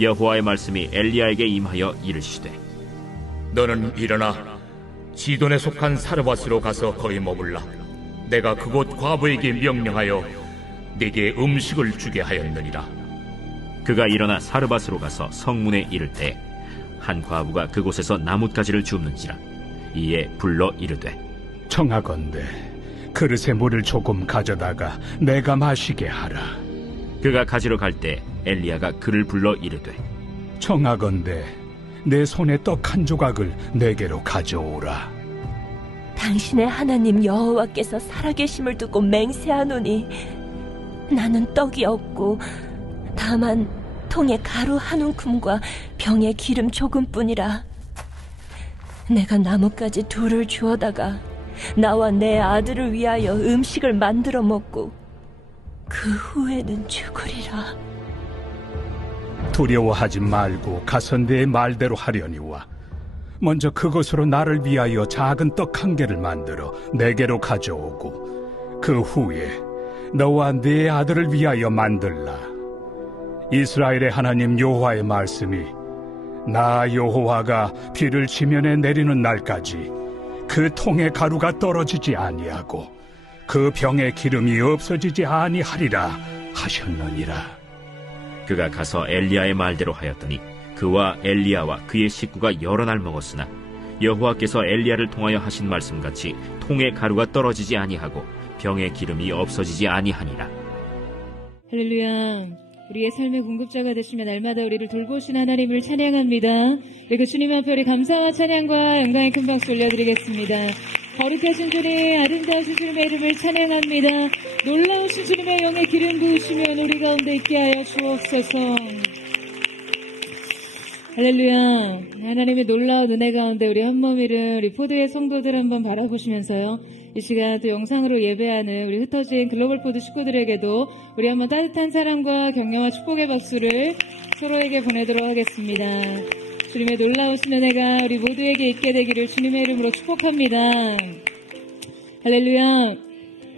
여호와의 말씀이 엘리야에게 임하여 이르시되 너는 일어나 시돈에 속한 사르밧으로 가서 거기 머물라. 내가 그곳 과부에게 명령하여 네게 음식을 주게 하였느니라. 그가 일어나 사르밧으로 가서 성문에 이를 때 한 과부가 그곳에서 나뭇가지를 줍는지라. 이에 불러 이르되 청하건대 그릇에 물을 조금 가져다가 내가 마시게 하라. 그가 가지러 갈 때 엘리야가 그를 불러 이르되 청하건대 내 손에 떡 한 조각을 내게로 가져오라. 당신의 하나님 여호와께서 살아계심을 두고 맹세하노니 나는 떡이 없고 다만 통에 가루 한 움큼과 병에 기름 조금뿐이라. 내가 나뭇가지 둘을 주워다가 나와 내 아들을 위하여 음식을 만들어 먹고 그 후에는 죽으리라. 두려워하지 말고 가서 내 말대로 하려니와 먼저 그것으로 나를 위하여 작은 떡 한 개를 만들어 내게로 가져오고 그 후에 너와 네 아들을 위하여 만들라. 이스라엘의 하나님 여호와의 말씀이 나 여호와가 비를 지면에 내리는 날까지 그 통의 가루가 떨어지지 아니하고 그 병의 기름이 없어지지 아니하리라 하셨느니라. 그가 가서 엘리야의 말대로 하였더니 그와 엘리야와 그의 식구가 여러 날 먹었으나 여호와께서 엘리야를 통하여 하신 말씀같이 통의 가루가 떨어지지 아니하고 병의 기름이 없어지지 아니하니라. 할렐루야. 우리의 삶의 공급자가 되시며 날마다 우리를 돌보신 하나님을 찬양합니다. 그리고 주님 앞에 우리 감사와 찬양과 영광의 큰 박수 올려드리겠습니다. 거룩하신 주님, 아름다우신 주님의 이름을 찬양합니다. 놀라우신 주님의 영의 기름 부으시며 우리 가운데 있게 하여 주옵소서. 할렐루야. 하나님의 놀라운 은혜 가운데 우리 한몸이를 우리 포드의 성도들 한번 바라보시면서요, 이 시간 또 영상으로 예배하는 우리 흩어진 글로벌 포드 식구들에게도 우리 한번 따뜻한 사랑과 격려와 축복의 박수를 서로에게 보내도록 하겠습니다. 주님의 놀라우신 은혜가 우리 모두에게 있게 되기를 주님의 이름으로 축복합니다. 할렐루야.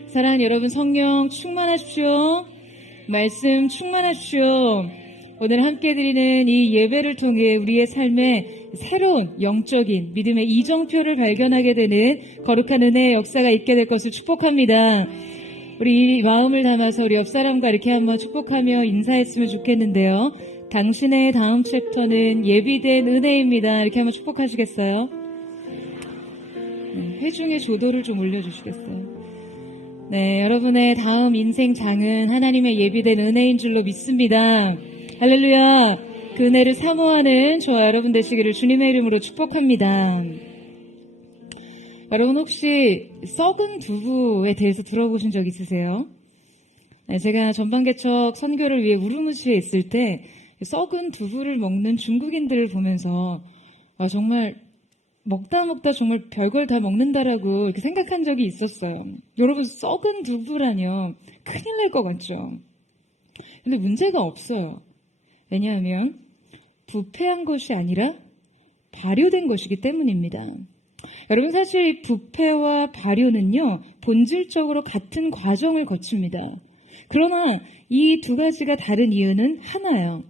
사랑하는 여러분, 성령 충만하십시오. 말씀 충만하십시오. 오늘 함께 드리는 이 예배를 통해 우리의 삶에 새로운 영적인 믿음의 이정표를 발견하게 되는 거룩한 은혜의 역사가 있게 될 것을 축복합니다. 우리 이 마음을 담아서 우리 옆사람과 이렇게 한번 축복하며 인사했으면 좋겠는데요. 당신의 다음 챕터는 예비된 은혜입니다. 이렇게 한번 축복하시겠어요? 회중의 조도를 좀 올려주시겠어요? 네, 여러분의 다음 인생 장은 하나님의 예비된 은혜인 줄로 믿습니다. 할렐루야. 그 은혜를 사모하는 저와 여러분 되시기를 주님의 이름으로 축복합니다. 여러분 혹시 썩은 두부에 대해서 들어보신 적 있으세요? 네, 제가 전방개척 선교를 위해 우르무치에 있을 때 썩은 두부를 먹는 중국인들을 보면서 정말 먹다 정말 별걸 다 먹는다라고 이렇게 생각한 적이 있었어요. 여러분, 썩은 두부라뇨, 큰일 날 것 같죠? 근데 문제가 없어요. 왜냐하면 부패한 것이 아니라 발효된 것이기 때문입니다. 여러분, 사실 부패와 발효는요, 본질적으로 같은 과정을 거칩니다. 그러나 이 두 가지가 다른 이유는 하나예요.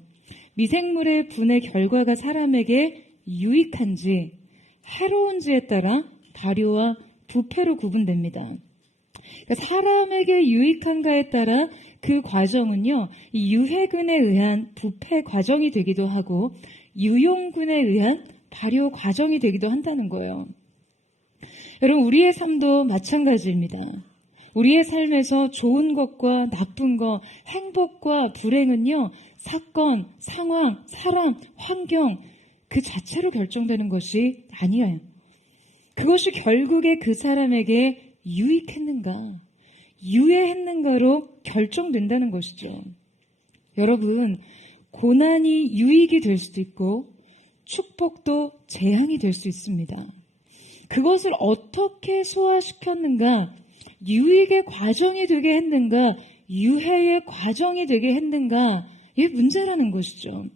미생물의 분해 결과가 사람에게 유익한지 해로운지에 따라 발효와 부패로 구분됩니다. 그러니까 사람에게 유익한가에 따라 그 과정은요, 이 유해균에 의한 부패 과정이 되기도 하고 유용균에 의한 발효 과정이 되기도 한다는 거예요. 여러분, 우리의 삶도 마찬가지입니다. 우리의 삶에서 좋은 것과 나쁜 것, 행복과 불행은요, 사건, 상황, 사람, 환경 그 자체로 결정되는 것이 아니에요. 그것이 결국에 그 사람에게 유익했는가, 유해했는가로 결정된다는 것이죠. 여러분, 고난이 유익이 될 수도 있고 축복도 재앙이 될 수 있습니다. 그것을 어떻게 소화시켰는가, 유익의 과정이 되게 했는가, 유해의 과정이 되게 했는가, 이게 문제라는 것이죠.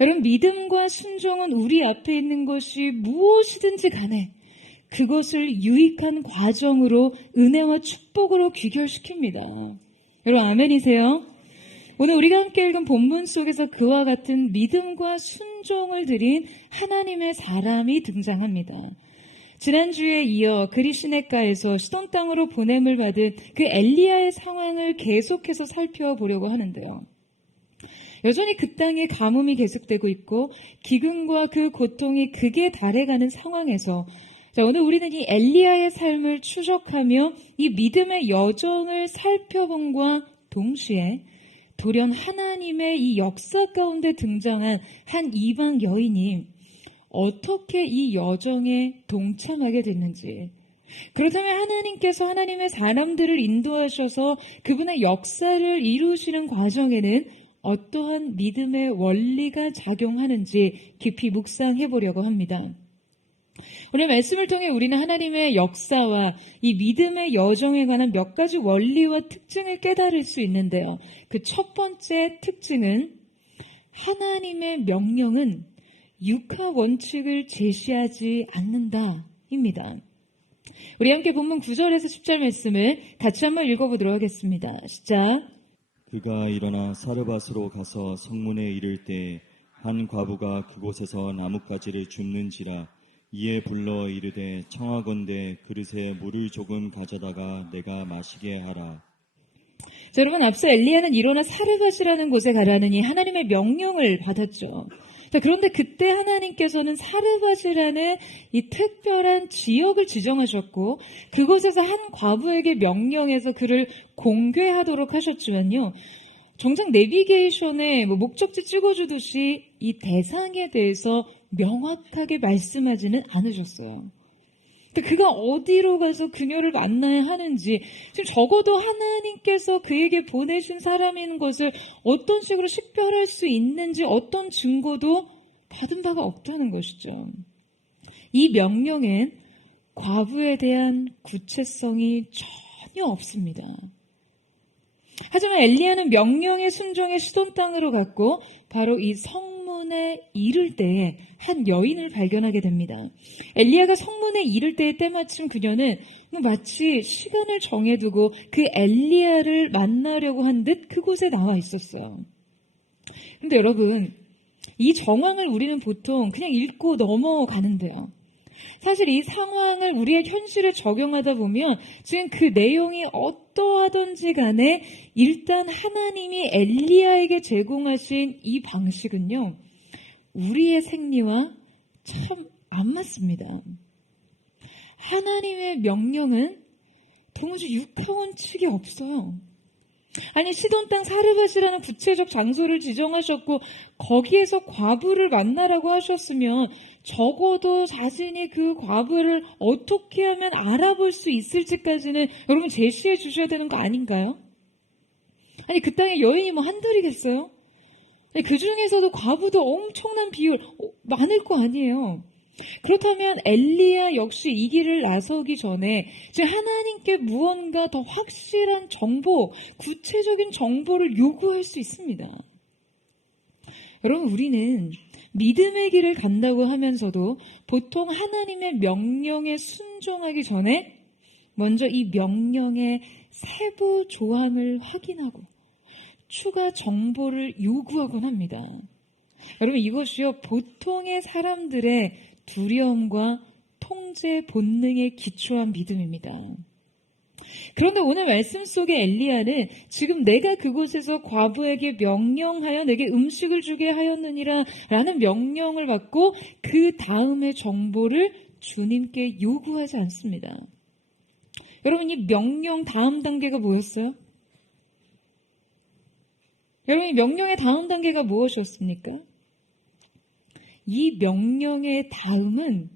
여러분, 믿음과 순종은 우리 앞에 있는 것이 무엇이든지 간에 그것을 유익한 과정으로 은혜와 축복으로 귀결시킵니다. 여러분, 아멘이세요? 오늘 우리가 함께 읽은 본문 속에서 그와 같은 믿음과 순종을 드린 하나님의 사람이 등장합니다. 지난주에 이어 그리시네가에서 시돈 땅으로 보냄을 받은 그 엘리야의 상황을 계속해서 살펴보려고 하는데요. 여전히 그 땅에 가뭄이 계속되고 있고 기근과 그 고통이 극에 달해가는 상황에서 오늘 우리는 이 엘리야의 삶을 추적하며 이 믿음의 여정을 살펴본과 동시에 돌연 하나님의 이 역사 가운데 등장한 한 이방 여인이 어떻게 이 여정에 동참하게 됐는지, 그렇다면 하나님께서 하나님의 사람들을 인도하셔서 그분의 역사를 이루시는 과정에는 어떠한 믿음의 원리가 작용하는지 깊이 묵상해 보려고 합니다. 오늘 말씀을 통해 우리는 하나님의 역사와 이 믿음의 여정에 관한 몇 가지 원리와 특징을 깨달을 수 있는데요. 그 첫 번째 특징은 하나님의 명령은 육하 원칙을 제시하지 않는다입니다. 우리 함께 본문 9절에서 10절 말씀을 같이 한번 읽어보도록 하겠습니다. 시작. 그가 일어나 사르밧으로 가서 성문에 이를 때 한 과부가 그곳에서 나뭇가지를 줍는지라. 이에 불러 이르되 청하건대 그릇에 물을 조금 가져다가 내가 마시게 하라. 자, 여러분, 앞서 엘리야는 일어나 사르밧이라는 곳에 가라느니 하나님의 명령을 받았죠. 자, 그런데 그때 하나님께서는 사르밧이라는 이 특별한 지역을 지정하셨고 그곳에서 한 과부에게 명령해서 그를 공궤하도록 하셨지만요, 정작 내비게이션에 목적지 찍어주듯이 이 대상에 대해서 명확하게 말씀하지는 않으셨어요. 그가 어디로 가서 그녀를 만나야 하는지, 지금 적어도 하나님께서 그에게 보내신 사람인 것을 어떤 식으로 식별할 수 있는지 어떤 증거도 받은 바가 없다는 것이죠. 이 명령엔 과부에 대한 구체성이 전혀 없습니다. 하지만 엘리야는 명령에 순종해 시돈 땅으로 갔고 바로 이 성문에 이를 때에 한 여인을 발견하게 됩니다. 엘리야가 성문에 이를 때에 때마침 그녀는 마치 시간을 정해두고 그 엘리야를 만나려고 한 듯 그곳에 나와 있었어요. 근데 여러분, 이 정황을 우리는 보통 그냥 읽고 넘어가는데요. 사실 이 상황을 우리의 현실에 적용하다 보면 지금 그 내용이 어떠하든지 간에 일단 하나님이 엘리야에게 제공하신 이 방식은요, 우리의 생리와 참 안 맞습니다. 하나님의 명령은 도무지 육하원칙이 없어요. 아니, 시돈 땅 사르밧이라는 구체적 장소를 지정하셨고 거기에서 과부를 만나라고 하셨으면 적어도 자신이 그 과부를 어떻게 하면 알아볼 수 있을지까지는 여러분 제시해 주셔야 되는 거 아닌가요? 아니, 그 땅에 여인이 뭐 한둘이겠어요? 아니, 그 중에서도 과부도 엄청난 비율 많을 거 아니에요. 그렇다면 엘리야 역시 이 길을 나서기 전에 지금 하나님께 무언가 더 확실한 정보, 구체적인 정보를 요구할 수 있습니다. 여러분, 우리는 믿음의 길을 간다고 하면서도 보통 하나님의 명령에 순종하기 전에 먼저 이 명령의 세부 조항을 확인하고 추가 정보를 요구하곤 합니다. 여러분, 이것이요, 보통의 사람들의 두려움과 통제 본능에 기초한 믿음입니다. 그런데 오늘 말씀 속의 엘리야는 지금 내가 그곳에서 과부에게 명령하여 내게 음식을 주게 하였느니라 라는 명령을 받고 그 다음의 정보를 주님께 요구하지 않습니다. 여러분, 이 명령 다음 단계가 뭐였어요? 여러분, 이 명령의 다음 단계가 무엇이었습니까? 이 명령의 다음은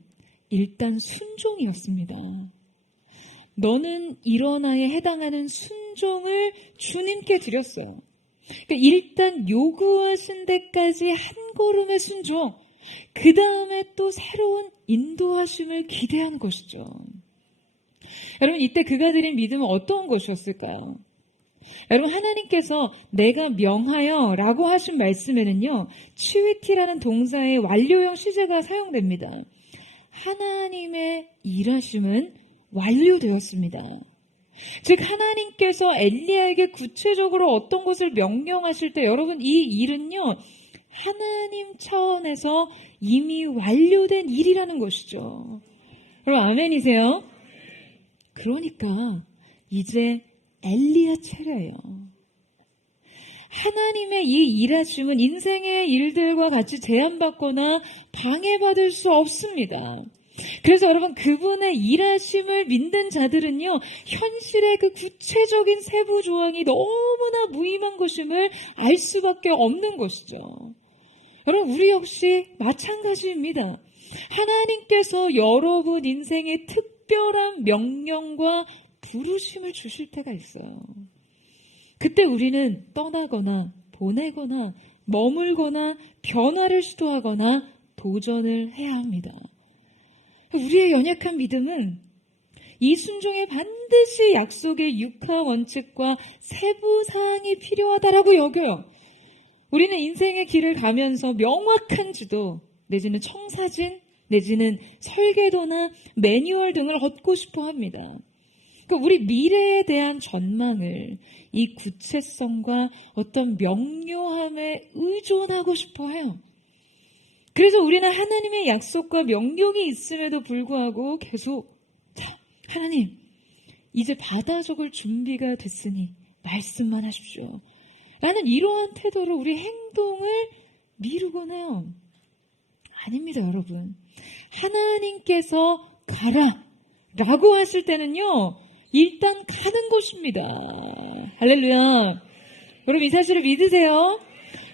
일단 순종이었습니다. 너는 일어나에 해당하는 순종을 주님께 드렸어요. 그러니까 일단 요구하신 데까지 한 걸음의 순종, 그 다음에 또 새로운 인도하심을 기대한 것이죠. 여러분, 이때 그가 드린 믿음은 어떤 것이었을까요? 여러분, 하나님께서 내가 명하여 라고 하신 말씀에는요, 치위티라는 동사의 완료형 시제가 사용됩니다. 하나님의 일하심은 완료되었습니다. 즉 하나님께서 엘리야에게 구체적으로 어떤 것을 명령하실 때 여러분 이 일은요 하나님 차원에서 이미 완료된 일이라는 것이죠. 여러분 아멘이세요? 그러니까 이제 엘리야 차례예요. 하나님의 이 일하심은 인생의 일들과 같이 제한받거나 방해받을 수 없습니다. 그래서 여러분 그분의 일하심을 믿는 자들은요 현실의 그 구체적인 세부 조항이 너무나 무의미한 것임을 알 수밖에 없는 것이죠. 여러분 우리 역시 마찬가지입니다. 하나님께서 여러분 인생에 특별한 명령과 부르심을 주실 때가 있어요. 그때 우리는 떠나거나 보내거나 머물거나 변화를 시도하거나 도전을 해야 합니다. 우리의 연약한 믿음은 이 순종에 반드시 약속의 육하 원칙과 세부 사항이 필요하다라고 여겨요. 우리는 인생의 길을 가면서 명확한 지도 내지는 청사진 내지는 설계도나 매뉴얼 등을 얻고 싶어 합니다. 그러니까 우리 미래에 대한 전망을 이 구체성과 어떤 명료함에 의존하고 싶어 해요. 그래서 우리는 하나님의 약속과 명령이 있음에도 불구하고 계속 하나님 이제 받아 적을 준비가 됐으니 말씀만 하십시오 라는 이러한 태도로 우리 행동을 미루곤 해요. 아닙니다 여러분. 하나님께서 가라 라고 하실 때는요 일단 가는 것입니다. 할렐루야. 여러분 이 사실을 믿으세요?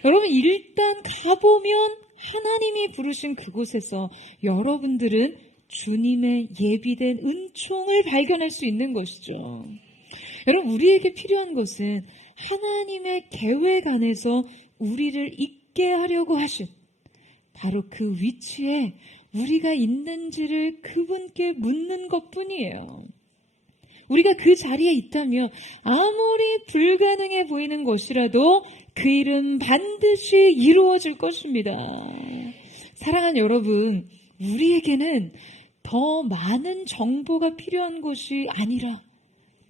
여러분 일단 가보면 하나님이 부르신 그곳에서 여러분들은 주님의 예비된 은총을 발견할 수 있는 것이죠. 여러분 우리에게 필요한 것은 하나님의 계획 안에서 우리를 있게 하려고 하신 바로 그 위치에 우리가 있는지를 그분께 묻는 것뿐이에요. 우리가 그 자리에 있다면 아무리 불가능해 보이는 것이라도 그 일은 반드시 이루어질 것입니다. 사랑하는 여러분, 우리에게는 더 많은 정보가 필요한 것이 아니라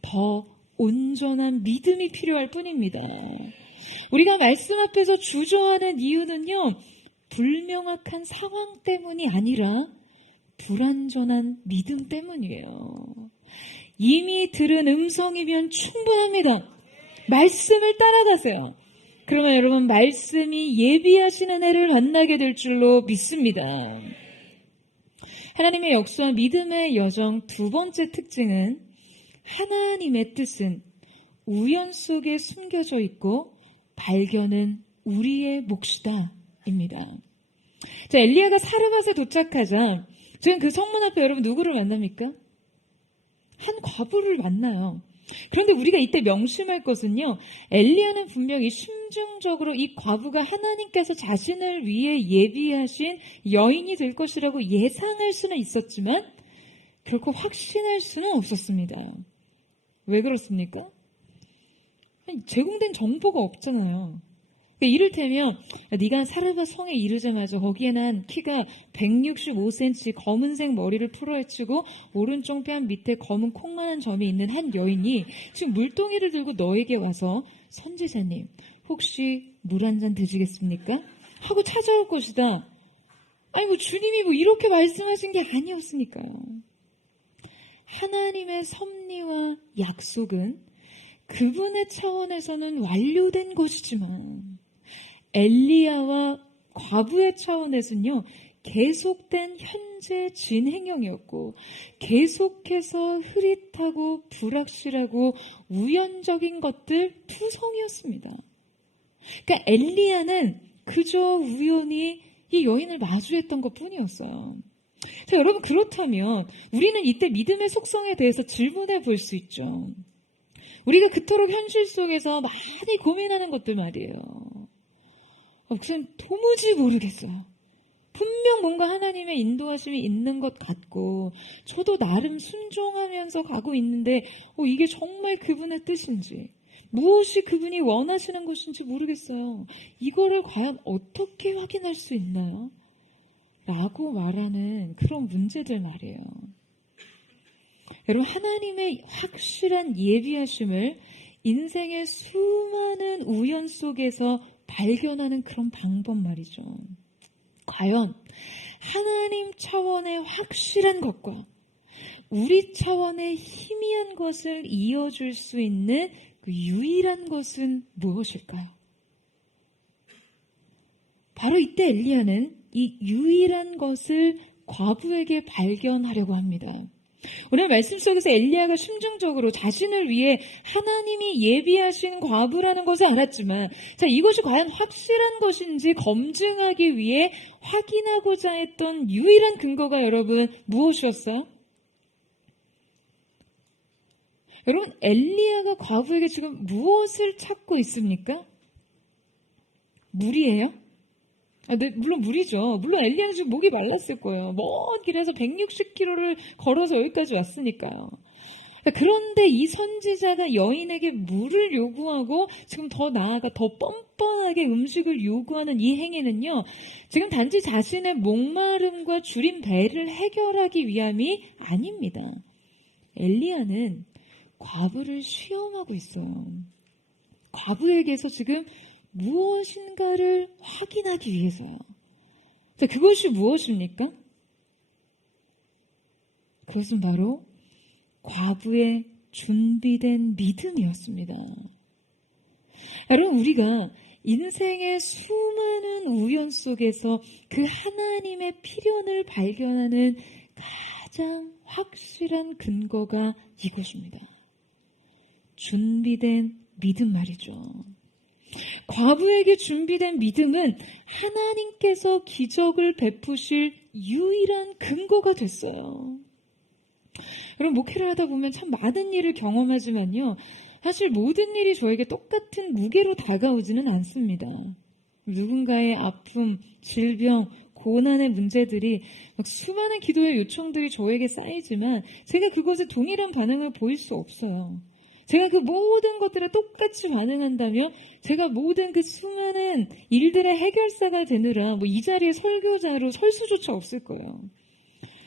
더 온전한 믿음이 필요할 뿐입니다. 우리가 말씀 앞에서 주저하는 이유는요, 불명확한 상황 때문이 아니라 불완전한 믿음 때문이에요. 이미 들은 음성이면 충분합니다. 말씀을 따라가세요. 그러면 여러분 말씀이 예비하시는 해를 만나게 될 줄로 믿습니다. 하나님의 역사와 믿음의 여정 두 번째 특징은 하나님의 뜻은 우연 속에 숨겨져 있고 발견은 우리의 몫이다 입니다. 자, 엘리야가 사르밧에 도착하자 지금 그 성문 앞에 여러분 누구를 만납니까? 한 과부를 만나요. 그런데 우리가 이때 명심할 것은요, 엘리야는 분명히 심증적으로 이 과부가 하나님께서 자신을 위해 예비하신 여인이 될 것이라고 예상할 수는 있었지만 결코 확신할 수는 없었습니다. 왜 그렇습니까? 제공된 정보가 없잖아요. 이를테면 네가 사르밧 성에 이르자마자 거기에는 한 키가 165cm 검은색 머리를 풀어헤치고 오른쪽 뺨 밑에 검은 콩만한 점이 있는 한 여인이 지금 물동이를 들고 너에게 와서 선지자님 혹시 물 한 잔 드시겠습니까? 하고 찾아올 것이다. 아니 뭐 주님이 뭐 이렇게 말씀하신 게 아니었으니까요. 하나님의 섭리와 약속은 그분의 차원에서는 완료된 것이지만 엘리야와 과부의 차원에서는요, 계속된 현재 진행형이었고 계속해서 흐릿하고 불확실하고 우연적인 것들 투성이었습니다. 그러니까 엘리야는 그저 우연히 이 여인을 마주했던 것뿐이었어요. 자, 여러분 그렇다면 우리는 이때 믿음의 속성에 대해서 질문해 볼 수 있죠. 우리가 그토록 현실 속에서 많이 고민하는 것들 말이에요. 목사님 도무지 모르겠어요. 분명 뭔가 하나님의 인도하심이 있는 것 같고 저도 나름 순종하면서 가고 있는데 이게 정말 그분의 뜻인지 무엇이 그분이 원하시는 것인지 모르겠어요. 이거를 과연 어떻게 확인할 수 있나요? 라고 말하는 그런 문제들 말이에요. 여러분, 하나님의 확실한 예비하심을 인생의 수많은 우연 속에서 발견하는 그런 방법 말이죠. 과연 하나님 차원의 확실한 것과 우리 차원의 희미한 것을 이어줄 수 있는 그 유일한 것은 무엇일까요? 바로 이때 엘리야는 이 유일한 것을 과부에게 발견하려고 합니다. 오늘 말씀 속에서 엘리야가 심정적으로 자신을 위해 하나님이 예비하신 과부라는 것을 알았지만, 자, 이것이 과연 확실한 것인지 검증하기 위해 확인하고자 했던 유일한 근거가 여러분 무엇이었어요? 여러분, 엘리야가 과부에게 지금 무엇을 찾고 있습니까? 물이에요? 네, 물론 물이죠. 물론 엘리야는 지금 목이 말랐을 거예요. 먼 길에서 160km를 걸어서 여기까지 왔으니까요. 그런데 이 선지자가 여인에게 물을 요구하고 지금 더 나아가 더 뻔뻔하게 음식을 요구하는 이 행위는요, 지금 단지 자신의 목마름과 줄인 배를 해결하기 위함이 아닙니다. 엘리야는 과부를 시험하고 있어요. 과부에게서 지금 무엇인가를 확인하기 위해서요. 자, 그것이 무엇입니까? 그것은 바로 과부의 준비된 믿음이었습니다. 여러분, 우리가 인생의 수많은 우연 속에서 그 하나님의 필연을 발견하는 가장 확실한 근거가 이것입니다. 준비된 믿음 말이죠. 과부에게 준비된 믿음은 하나님께서 기적을 베푸실 유일한 근거가 됐어요. 여러분, 목회를 하다 보면 참 많은 일을 경험하지만요, 사실 모든 일이 저에게 똑같은 무게로 다가오지는 않습니다. 누군가의 아픔, 질병, 고난의 문제들이 막 수많은 기도의 요청들이 저에게 쌓이지만 제가 그것에 동일한 반응을 보일 수 없어요. 제가 그 모든 것들에 똑같이 반응한다면 제가 모든 그 수많은 일들의 해결사가 되느라 이 자리에 설교자로 설 수조차 없을 거예요.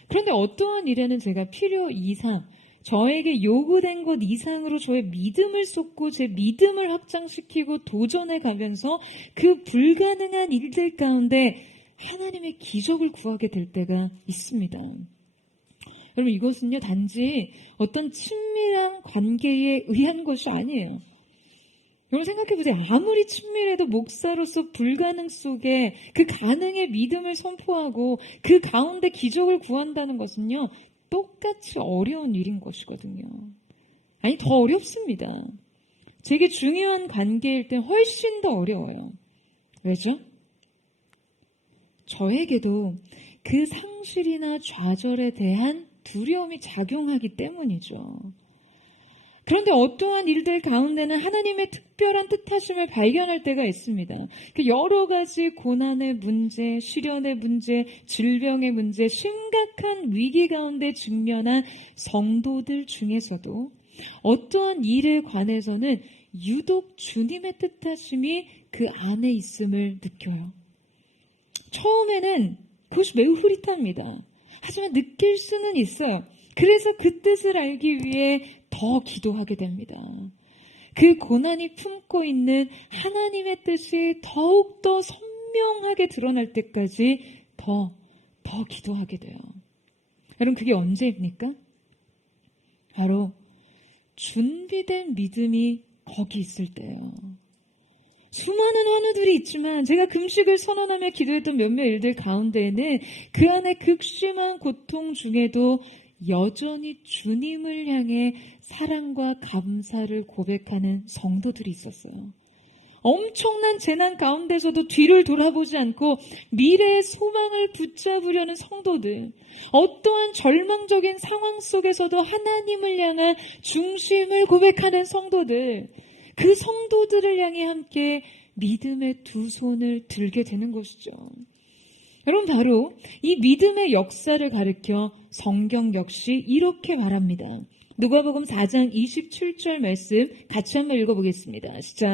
그런데 어떠한 일에는 제가 필요 이상, 저에게 요구된 것 이상으로 저의 믿음을 쏟고 제 믿음을 확장시키고 도전해 가면서 그 불가능한 일들 가운데 하나님의 기적을 구하게 될 때가 있습니다. 여러분, 이것은요, 단지 어떤 친밀한 관계에 의한 것이 아니에요. 여러분, 생각해보세요. 아무리 친밀해도 목사로서 불가능 속에 그 가능의 믿음을 선포하고 그 가운데 기적을 구한다는 것은요, 똑같이 어려운 일인 것이거든요. 아니, 더 어렵습니다. 되게 중요한 관계일 땐 훨씬 더 어려워요. 왜죠? 저에게도 그 상실이나 좌절에 대한 두려움이 작용하기 때문이죠. 그런데 어떠한 일들 가운데는 하나님의 특별한 뜻하심을 발견할 때가 있습니다. 그 여러 가지 고난의 문제, 시련의 문제, 질병의 문제, 심각한 위기 가운데 직면한 성도들 중에서도 어떠한 일에 관해서는 유독 주님의 뜻하심이 그 안에 있음을 느껴요. 처음에는 그것이 매우 흐릿합니다. 하지만 느낄 수는 있어요. 그래서 그 뜻을 알기 위해 더 기도하게 됩니다. 그 고난이 품고 있는 하나님의 뜻이 더욱더 선명하게 드러날 때까지 더 기도하게 돼요. 여러분, 그게 언제입니까? 바로 준비된 믿음이 거기 있을 때예요. 수많은 환우들이 있지만 제가 금식을 선언하며 기도했던 몇몇 일들 가운데에는 그 안에 극심한 고통 중에도 여전히 주님을 향해 사랑과 감사를 고백하는 성도들이 있었어요. 엄청난 재난 가운데서도 뒤를 돌아보지 않고 미래의 소망을 붙잡으려는 성도들, 어떠한 절망적인 상황 속에서도 하나님을 향한 중심을 고백하는 성도들, 그 성도들을 향해 함께 믿음의 두 손을 들게 되는 것이죠. 여러분, 바로 이 믿음의 역사를 가리켜 성경 역시 이렇게 말합니다. 누가복음 4장 27절 말씀 같이 한번 읽어보겠습니다. 시작.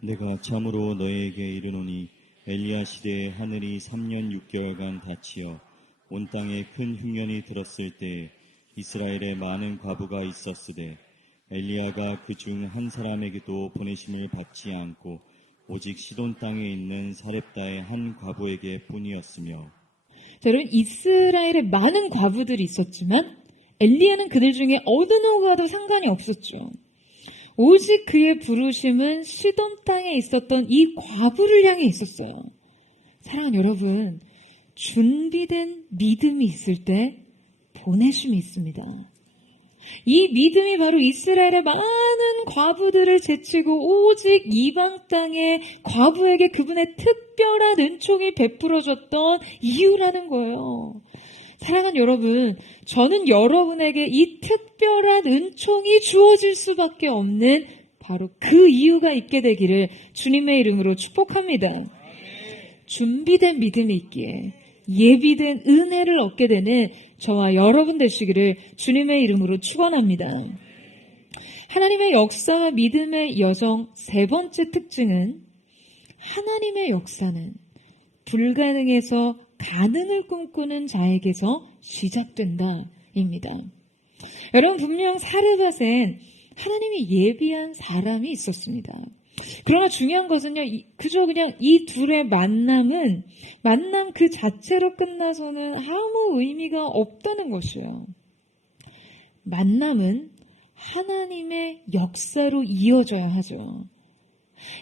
내가 참으로 너에게 이르노니 엘리야 시대에 하늘이 3년 6개월간 닫히어 온 땅에 큰 흉년이 들었을 때 이스라엘에 많은 과부가 있었으되 엘리야가 그 중 한 사람에게도 보내심을 받지 않고 오직 시돈 땅에 있는 사렙다의 한 과부에게 뿐이었으며. 자, 여러분, 이스라엘에 많은 과부들이 있었지만 엘리야는 그들 중에 어느 누구와도 상관이 없었죠. 오직 그의 부르심은 시돈 땅에 있었던 이 과부를 향해 있었어요. 사랑하는 여러분, 준비된 믿음이 있을 때 보내심이 있습니다. 이 믿음이 바로 이스라엘의 많은 과부들을 제치고 오직 이방 땅의 과부에게 그분의 특별한 은총이 베풀어졌던 이유라는 거예요. 사랑하는 여러분, 저는 여러분에게 이 특별한 은총이 주어질 수밖에 없는 바로 그 이유가 있게 되기를 주님의 이름으로 축복합니다. 준비된 믿음이 있기에 예비된 은혜를 얻게 되는 저와 여러분 되시기를 주님의 이름으로 축원합니다. 하나님의 역사와 믿음의 여정 세 번째 특징은 하나님의 역사는 불가능에서 가능을 꿈꾸는 자에게서 시작된다입니다. 여러분, 분명 사르밧엔 하나님이 예비한 사람이 있었습니다. 그러나 중요한 것은요, 그저 그냥 이 둘의 만남 그 자체로 끝나서는 아무 의미가 없다는 것이에요. 만남은 하나님의 역사로 이어져야 하죠.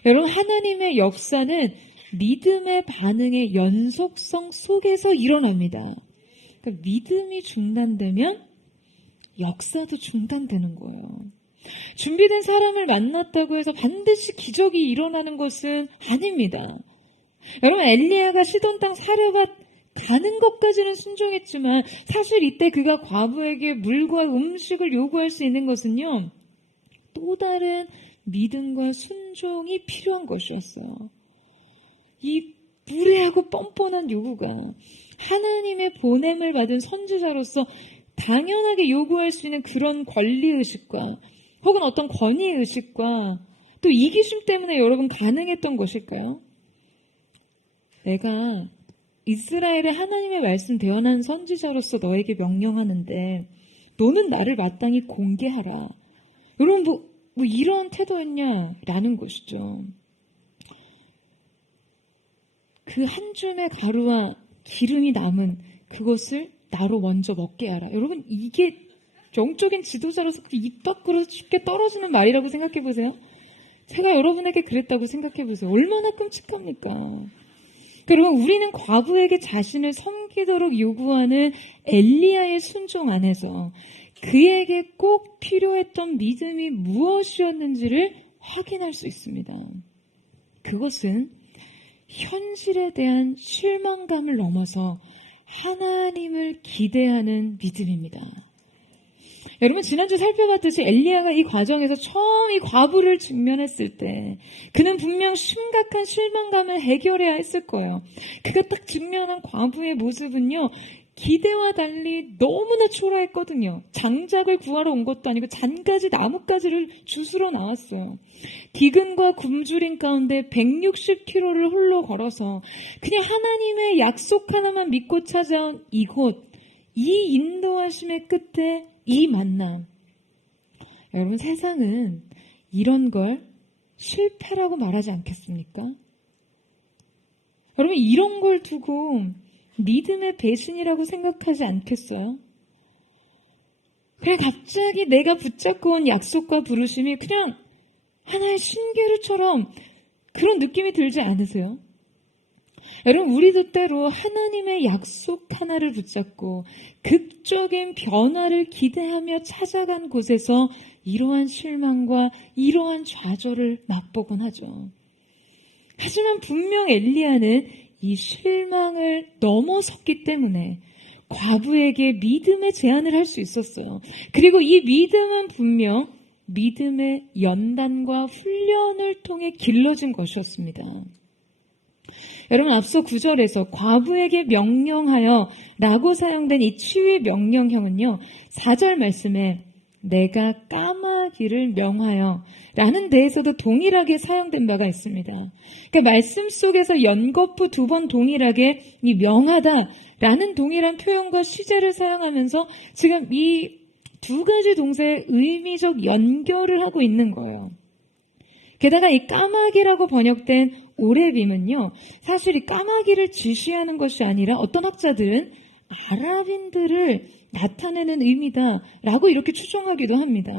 여러분, 하나님의 역사는 믿음의 반응의 연속성 속에서 일어납니다. 그러니까 믿음이 중단되면 역사도 중단되는 거예요. 준비된 사람을 만났다고 해서 반드시 기적이 일어나는 것은 아닙니다. 여러분, 엘리야가 시돈 땅 사르밧 가는 것까지는 순종했지만 사실 이때 그가 과부에게 물과 음식을 요구할 수 있는 것은요, 또 다른 믿음과 순종이 필요한 것이었어요. 이 무례하고 뻔뻔한 요구가 하나님의 보냄을 받은 선지자로서 당연하게 요구할 수 있는 그런 권리의식과 혹은 어떤 권위의식과 또 이기심 때문에 여러분 가능했던 것일까요? 내가 이스라엘의 하나님의 말씀 대언한 선지자로서 너에게 명령하는데 너는 나를 마땅히 공개하라. 여러분 뭐 이런 태도였냐라는 것이죠. 그 한 줌의 가루와 기름이 남은 그것을 나로 먼저 먹게 하라. 여러분, 이게 영적인 지도자로서 입 밖으로 쉽게 떨어지는 말이라고 생각해 보세요. 제가 여러분에게 그랬다고 생각해 보세요. 얼마나 끔찍합니까? 여러분, 우리는 과부에게 자신을 섬기도록 요구하는 엘리야의 순종 안에서 그에게 꼭 필요했던 믿음이 무엇이었는지를 확인할 수 있습니다. 그것은 현실에 대한 실망감을 넘어서 하나님을 기대하는 믿음입니다. 여러분, 지난주 살펴봤듯이 엘리야가 이 과정에서 처음 이 과부를 직면했을 때 그는 분명 심각한 실망감을 해결해야 했을 거예요. 그가 딱 직면한 과부의 모습은요, 기대와 달리 너무나 초라했거든요. 장작을 구하러 온 것도 아니고 잔가지 나뭇가지를 주스러 나왔어요. 기근과 굶주림 가운데 160km를 홀로 걸어서 그냥 하나님의 약속 하나만 믿고 찾아온 이곳, 이 인도하심의 끝에 이 만남. 여러분, 세상은 이런 걸 실패라고 말하지 않겠습니까? 여러분, 이런 걸 두고 믿음의 배신이라고 생각하지 않겠어요? 그냥 갑자기 내가 붙잡고 온 약속과 부르심이 그냥 하나의 신기루처럼 그런 느낌이 들지 않으세요? 여러분, 우리도 때로 하나님의 약속 하나를 붙잡고 극적인 변화를 기대하며 찾아간 곳에서 이러한 실망과 이러한 좌절을 맛보곤 하죠. 하지만 분명 엘리야는 이 실망을 넘어섰기 때문에 과부에게 믿음의 제안을 할 수 있었어요. 그리고 이 믿음은 분명 믿음의 연단과 훈련을 통해 길러진 것이었습니다. 여러분, 앞서 9절에서 과부에게 명령하여 라고 사용된 이 치유 명령형은요, 4절 말씀에 내가 까마귀를 명하여 라는 데에서도 동일하게 사용된 바가 있습니다. 그러니까 말씀 속에서 연거푸 2번 동일하게 이 명하다 라는 동일한 표현과 시제를 사용하면서 지금 이 두 가지 동사의 의미적 연결을 하고 있는 거예요. 게다가 이 까마귀라고 번역된 오레빔은요, 사실 이 까마귀를 지시하는 것이 아니라 어떤 학자들은 아랍인들을 나타내는 의미다라고 이렇게 추정하기도 합니다.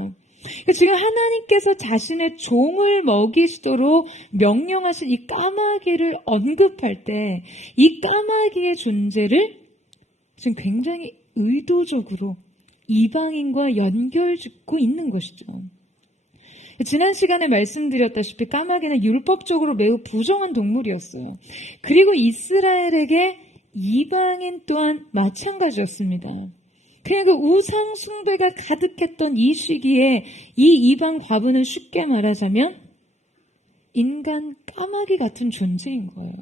지금 하나님께서 자신의 종을 먹이시도록 명령하신 이 까마귀를 언급할 때 이 까마귀의 존재를 지금 굉장히 의도적으로 이방인과 연결짓고 있는 것이죠. 지난 시간에 말씀드렸다시피 까마귀는 율법적으로 매우 부정한 동물이었어요. 그리고 이스라엘에게 이방인 또한 마찬가지였습니다. 그냥 그 우상 숭배가 가득했던 이 시기에 이 이방 과부는 쉽게 말하자면 인간 까마귀 같은 존재인 거예요.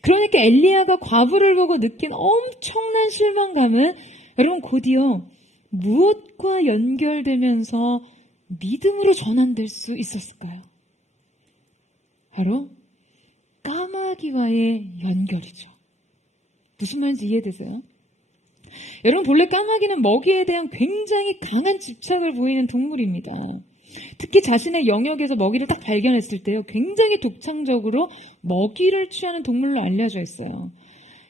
그러니까 엘리야가 과부를 보고 느낀 엄청난 실망감은 여러분 곧이어 무엇과 연결되면서 믿음으로 전환될 수 있었을까요? 바로 까마귀와의 연결이죠. 무슨 말인지 이해되세요? 여러분 본래 까마귀는 먹이에 대한 굉장히 강한 집착을 보이는 동물입니다. 특히 자신의 영역에서 먹이를 딱 발견했을 때요, 굉장히 독창적으로 먹이를 취하는 동물로 알려져 있어요.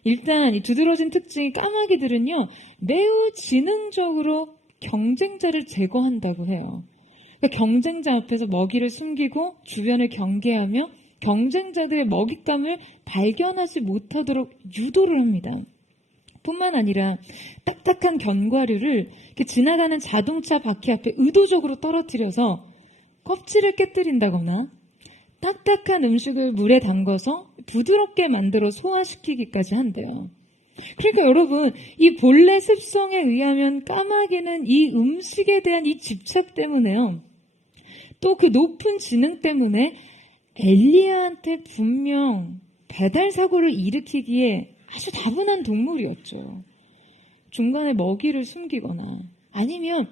일단 이 두드러진 특징이 까마귀들은요, 매우 지능적으로 경쟁자를 제거한다고 해요. 그러니까 경쟁자 앞에서 먹이를 숨기고 주변을 경계하며 경쟁자들의 먹잇감을 발견하지 못하도록 유도를 합니다. 뿐만 아니라 딱딱한 견과류를 지나가는 자동차 바퀴 앞에 의도적으로 떨어뜨려서 껍질을 깨뜨린다거나 딱딱한 음식을 물에 담가서 부드럽게 만들어 소화시키기까지 한대요. 그러니까 여러분, 이 본래 습성에 의하면 까마귀는 이 음식에 대한 이 집착 때문에요, 또 그 높은 지능 때문에 엘리야한테 분명 배달 사고를 일으키기에 아주 다분한 동물이었죠. 중간에 먹이를 숨기거나 아니면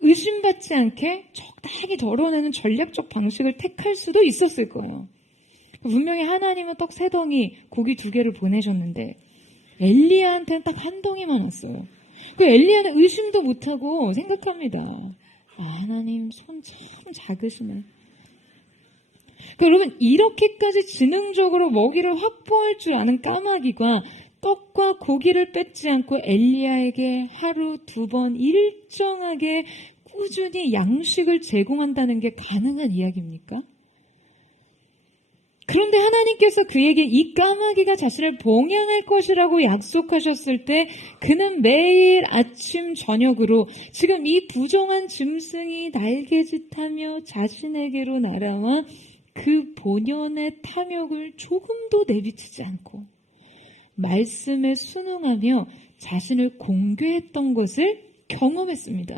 의심받지 않게 적당히 덜어내는 전략적 방식을 택할 수도 있었을 거예요. 분명히 하나님은 떡 3덩이, 고기 2개를 보내셨는데 엘리야한테는 딱 1덩이만 왔어요. 그 엘리야는 의심도 못하고 생각합니다. 하나님 손 참 작으시네. 여러분, 이렇게까지 지능적으로 먹이를 확보할 줄 아는 까마귀가 떡과 고기를 뺏지 않고 엘리야에게 하루 2번 일정하게 꾸준히 양식을 제공한다는 게 가능한 이야기입니까? 그런데 하나님께서 그에게 이 까마귀가 자신을 봉양할 것이라고 약속하셨을 때 그는 매일 아침 저녁으로 지금 이 부정한 짐승이 날개짓하며 자신에게로 날아와 그 본연의 탐욕을 조금도 내비치지 않고 말씀에 순응하며 자신을 공개했던 것을 경험했습니다.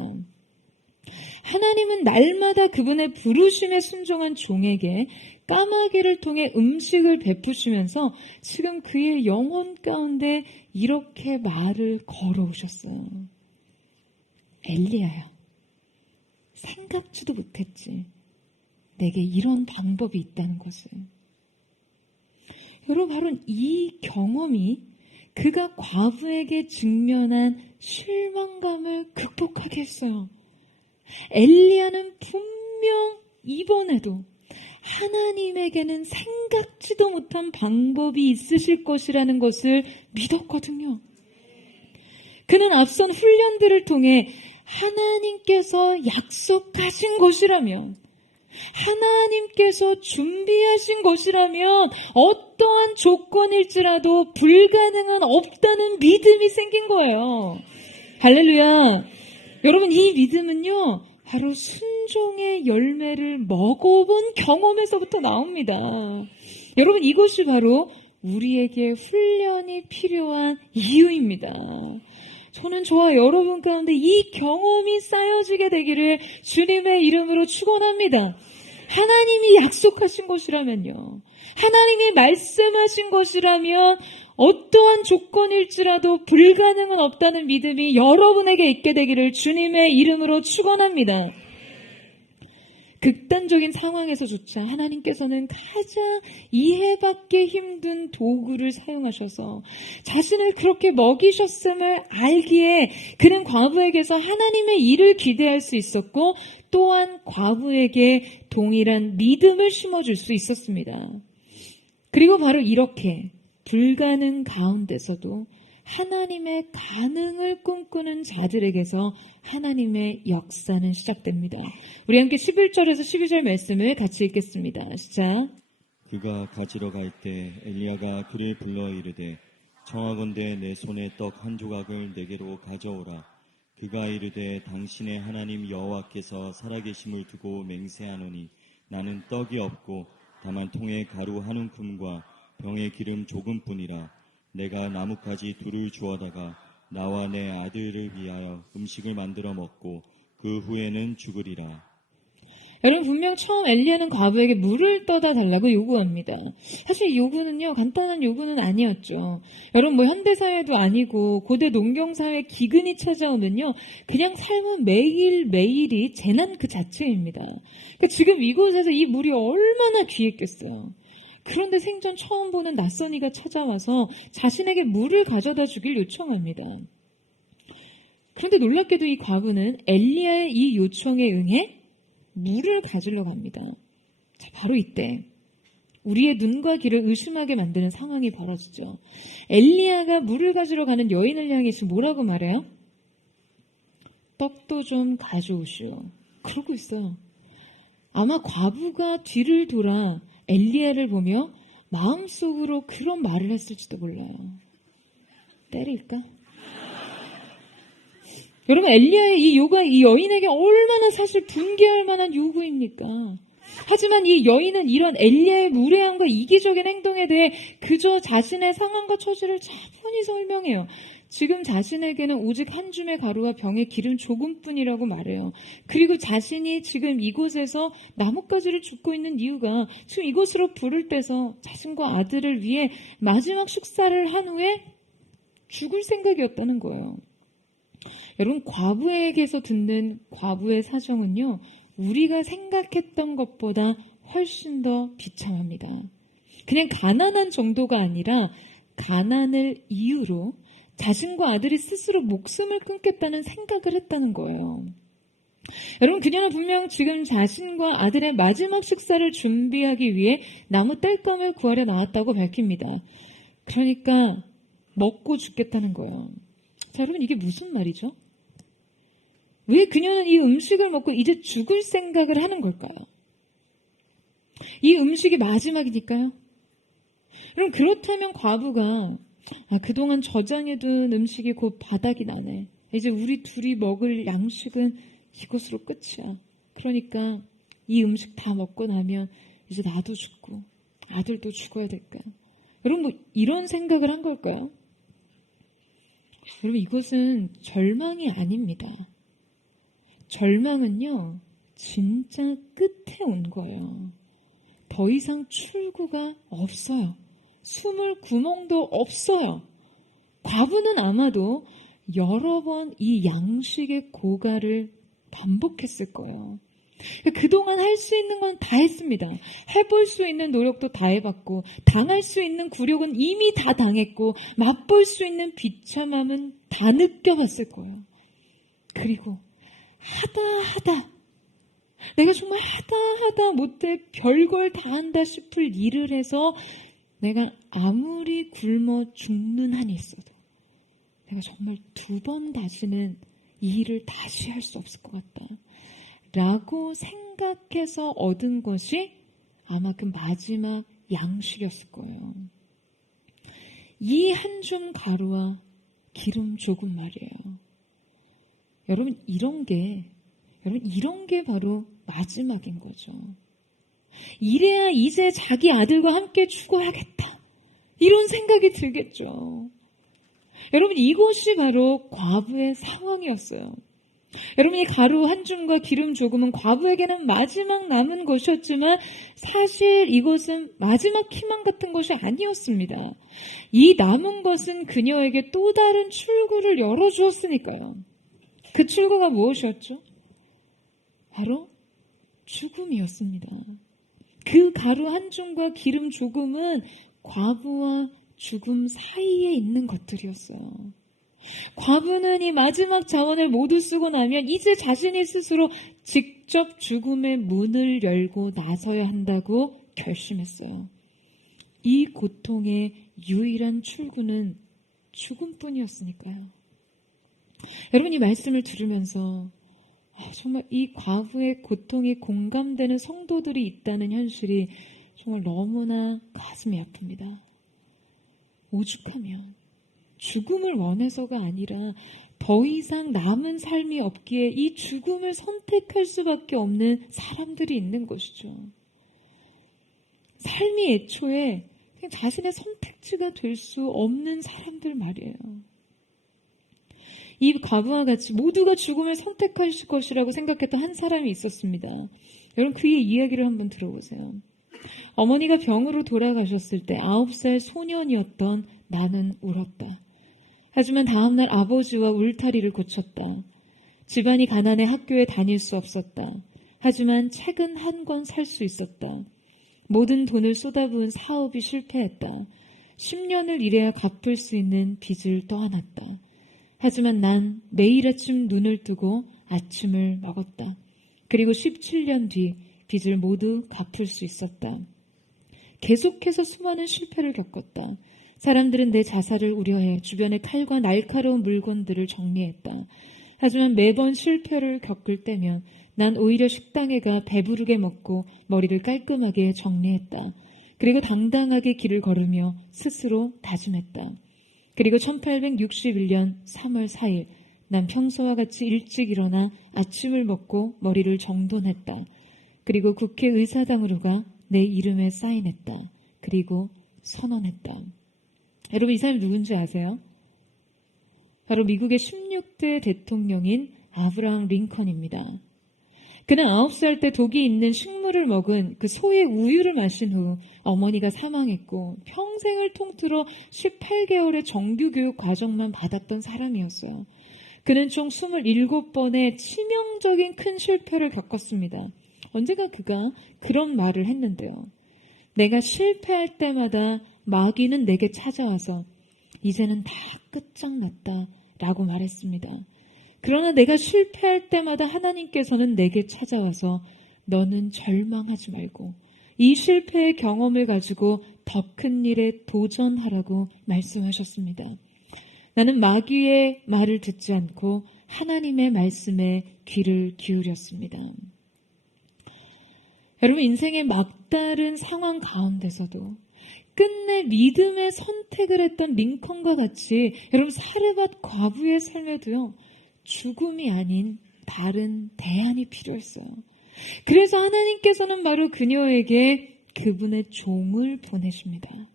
하나님은 날마다 그분의 부르심에 순종한 종에게 까마귀를 통해 음식을 베푸시면서 지금 그의 영혼 가운데 이렇게 말을 걸어오셨어요. 엘리야야, 생각지도 못했지. 내게 이런 방법이 있다는 것을. 여러분, 바로 이 경험이 그가 과부에게 직면한 실망감을 극복하게 했어요. 엘리야는 분명 이번에도 하나님에게는 생각지도 못한 방법이 있으실 것이라는 것을 믿었거든요. 그는 앞선 훈련들을 통해 하나님께서 약속하신 것이라면, 하나님께서 준비하신 것이라면 어떠한 조건일지라도 불가능은 없다는 믿음이 생긴 거예요. 할렐루야. 여러분, 이 믿음은요, 바로 순종의 열매를 먹어본 경험에서부터 나옵니다. 여러분, 이것이 바로 우리에게 훈련이 필요한 이유입니다. 저는 저와 여러분 가운데 이 경험이 쌓여지게 되기를 주님의 이름으로 축원합니다. 하나님이 약속하신 것이라면요, 하나님이 말씀하신 것이라면 어떠한 조건일지라도 불가능은 없다는 믿음이 여러분에게 있게 되기를 주님의 이름으로 축원합니다. 극단적인 상황에서조차 하나님께서는 가장 이해받기 힘든 도구를 사용하셔서 자신을 그렇게 먹이셨음을 알기에 그는 과부에게서 하나님의 일을 기대할 수 있었고 또한 과부에게 동일한 믿음을 심어줄 수 있었습니다. 그리고 바로 이렇게 불가능 가운데서도 하나님의 가능을 꿈꾸는 자들에게서 하나님의 역사는 시작됩니다. 우리 함께 11절에서 12절 말씀을 같이 읽겠습니다. 시작. 그가 가지러 갈 때 엘리야가 그를 불러 이르되 청하건대 내 손에 떡 한 조각을 내게로 가져오라. 그가 이르되 당신의 하나님 여호와께서 살아계심을 두고 맹세하노니 나는 떡이 없고 다만 통에 가루 한 움큼과 병에 기름 조금뿐이라. 내가 나뭇가지 둘을 주워다가 나와 내 아들을 위하여 음식을 만들어 먹고 그 후에는 죽으리라. 여러분 분명 처음 엘리야는 과부에게 물을 떠다 달라고 요구합니다. 사실 이 요구는요 간단한 요구는 아니었죠. 여러분 뭐 현대사회도 아니고 고대 농경사회 기근이 찾아오면요 그냥 삶은 매일매일이 재난 그 자체입니다. 그러니까 지금 이곳에서 이 물이 얼마나 귀했겠어요. 그런데 생전 처음 보는 낯선 이가 찾아와서 자신에게 물을 가져다 주길 요청합니다. 그런데 놀랍게도 이 과부는 엘리야의 이 요청에 응해 물을 가지러 갑니다. 자, 바로 이때 우리의 눈과 귀를 의심하게 만드는 상황이 벌어지죠. 엘리야가 물을 가지러 가는 여인을 향해 지금 뭐라고 말해요? 떡도 좀 가져오시오. 그러고 있어요. 아마 과부가 뒤를 돌아 엘리야를 보며 마음속으로 그런 말을 했을지도 몰라요. 때릴까? 여러분 엘리야의 이 요구가 이 여인에게 얼마나 사실 분개할 만한 요구입니까? 하지만 이 여인은 이런 엘리야의 무례함과 이기적인 행동에 대해 그저 자신의 상황과 처지를 차분히 설명해요. 지금 자신에게는 오직 한 줌의 가루와 병에 기름 조금뿐이라고 말해요. 그리고 자신이 지금 이곳에서 나뭇가지를 줍고 있는 이유가 지금 이곳으로 불을 떼서 자신과 아들을 위해 마지막 식사를 한 후에 죽을 생각이었다는 거예요. 여러분 과부에게서 듣는 과부의 사정은요 우리가 생각했던 것보다 훨씬 더 비참합니다. 그냥 가난한 정도가 아니라 가난을 이유로 자신과 아들이 스스로 목숨을 끊겠다는 생각을 했다는 거예요. 여러분 그녀는 분명 지금 자신과 아들의 마지막 식사를 준비하기 위해 나무 땔감을 구하려 나왔다고 밝힙니다. 그러니까 먹고 죽겠다는 거예요. 자, 여러분 이게 무슨 말이죠? 왜 그녀는 이 음식을 먹고 이제 죽을 생각을 하는 걸까요? 이 음식이 마지막이니까요? 그럼 그렇다면 과부가 그동안 저장해둔 음식이 곧 바닥이 나네. 이제 우리 둘이 먹을 양식은 이것으로 끝이야. 그러니까 이 음식 다 먹고 나면 이제 나도 죽고 아들도 죽어야 될까? 여러분 뭐 이런 생각을 한 걸까요? 여러분 이것은 절망이 아닙니다. 절망은요 진짜 끝에 온 거예요. 더 이상 출구가 없어요. 숨을 구멍도 없어요. 과부는 아마도 여러 번 이 양식의 고갈을 반복했을 거예요. 그동안 할 수 있는 건 다 했습니다. 해볼 수 있는 노력도 다 해봤고 당할 수 있는 굴욕은 이미 다 당했고 맛볼 수 있는 비참함은 다 느껴봤을 거예요. 그리고 하다 내가 정말 하다 못해 별걸 다 한다 싶을 일을 해서 내가 아무리 굶어 죽는 한이 있어도 내가 정말 2번 다시는 이 일을 다시 할 수 없을 것 같다 라고 생각해서 얻은 것이 아마 그 마지막 양식이었을 거예요. 이 한 줌 가루와 기름 조금 말이에요. 여러분 이런 게 바로 마지막인 거죠. 이래야 이제 자기 아들과 함께 죽어야겠다. 이런 생각이 들겠죠. 여러분 이것이 바로 과부의 상황이었어요. 여러분 이 가루 한 줌과 기름 조금은 과부에게는 마지막 남은 것이었지만 사실 이것은 마지막 희망 같은 것이 아니었습니다. 이 남은 것은 그녀에게 또 다른 출구를 열어주었으니까요. 그 출구가 무엇이었죠? 바로 죽음이었습니다. 그 가루 한 줌과 기름 조금은 과부와 죽음 사이에 있는 것들이었어요. 과부는 이 마지막 자원을 모두 쓰고 나면 이제 자신이 스스로 직접 죽음의 문을 열고 나서야 한다고 결심했어요. 이 고통의 유일한 출구는 죽음뿐이었으니까요. 여러분, 이 말씀을 들으면서 정말 이 과부의 고통이 공감되는 성도들이 있다는 현실이 정말 너무나 가슴이 아픕니다. 오죽하면 죽음을 원해서가 아니라 더 이상 남은 삶이 없기에 이 죽음을 선택할 수밖에 없는 사람들이 있는 것이죠. 삶이 애초에 그냥 자신의 선택지가 될 수 없는 사람들 말이에요. 이 과부와 같이 모두가 죽음을 선택하실 것이라고 생각했던 한 사람이 있었습니다. 여러분, 그의 이야기를 한번 들어보세요. 어머니가 병으로 돌아가셨을 때 9살 소년이었던 나는 울었다. 하지만 다음날 아버지와 울타리를 고쳤다. 집안이 가난해 학교에 다닐 수 없었다. 하지만 책은 한 권 살 수 있었다. 모든 돈을 쏟아부은 사업이 실패했다. 10년을 일해야 갚을 수 있는 빚을 떠안았다. 하지만 난 매일 아침 눈을 뜨고 아침을 먹었다. 그리고 17년 뒤 빚을 모두 갚을 수 있었다. 계속해서 수많은 실패를 겪었다. 사람들은 내 자살을 우려해 주변에 칼과 날카로운 물건들을 정리했다. 하지만 매번 실패를 겪을 때면 난 오히려 식당에 가 배부르게 먹고 머리를 깔끔하게 정리했다. 그리고 당당하게 길을 걸으며 스스로 다짐했다. 그리고 1861년 3월 4일 난 평소와 같이 일찍 일어나 아침을 먹고 머리를 정돈했다. 그리고 국회의사당으로 가 내 이름에 사인했다. 그리고 선언했다. 여러분, 이 사람이 누군지 아세요? 바로 미국의 16대 대통령인 아브라함 링컨입니다. 그는 9살 때 독이 있는 식물을 먹은 그 소의 우유를 마신 후 어머니가 사망했고 평생을 통틀어 18개월의 정규교육 과정만 받았던 사람이었어요. 그는 총 27번의 치명적인 큰 실패를 겪었습니다. 언제가 그가 그런 말을 했는데요. 내가 실패할 때마다 마귀는 내게 찾아와서 이제는 다 끝장났다 라고 말했습니다. 그러나 내가 실패할 때마다 하나님께서는 내게 찾아와서 너는 절망하지 말고 이 실패의 경험을 가지고 더 큰 일에 도전하라고 말씀하셨습니다. 나는 마귀의 말을 듣지 않고 하나님의 말씀에 귀를 기울였습니다. 여러분, 인생의 막다른 상황 가운데서도 끝내 믿음의 선택을 했던 링컨과 같이 여러분 사르밧 과부의 삶에도요, 죽음이 아닌 다른 대안이 필요했어요. 그래서 하나님께서는 바로 그녀에게 그분의 종을 보내십니다.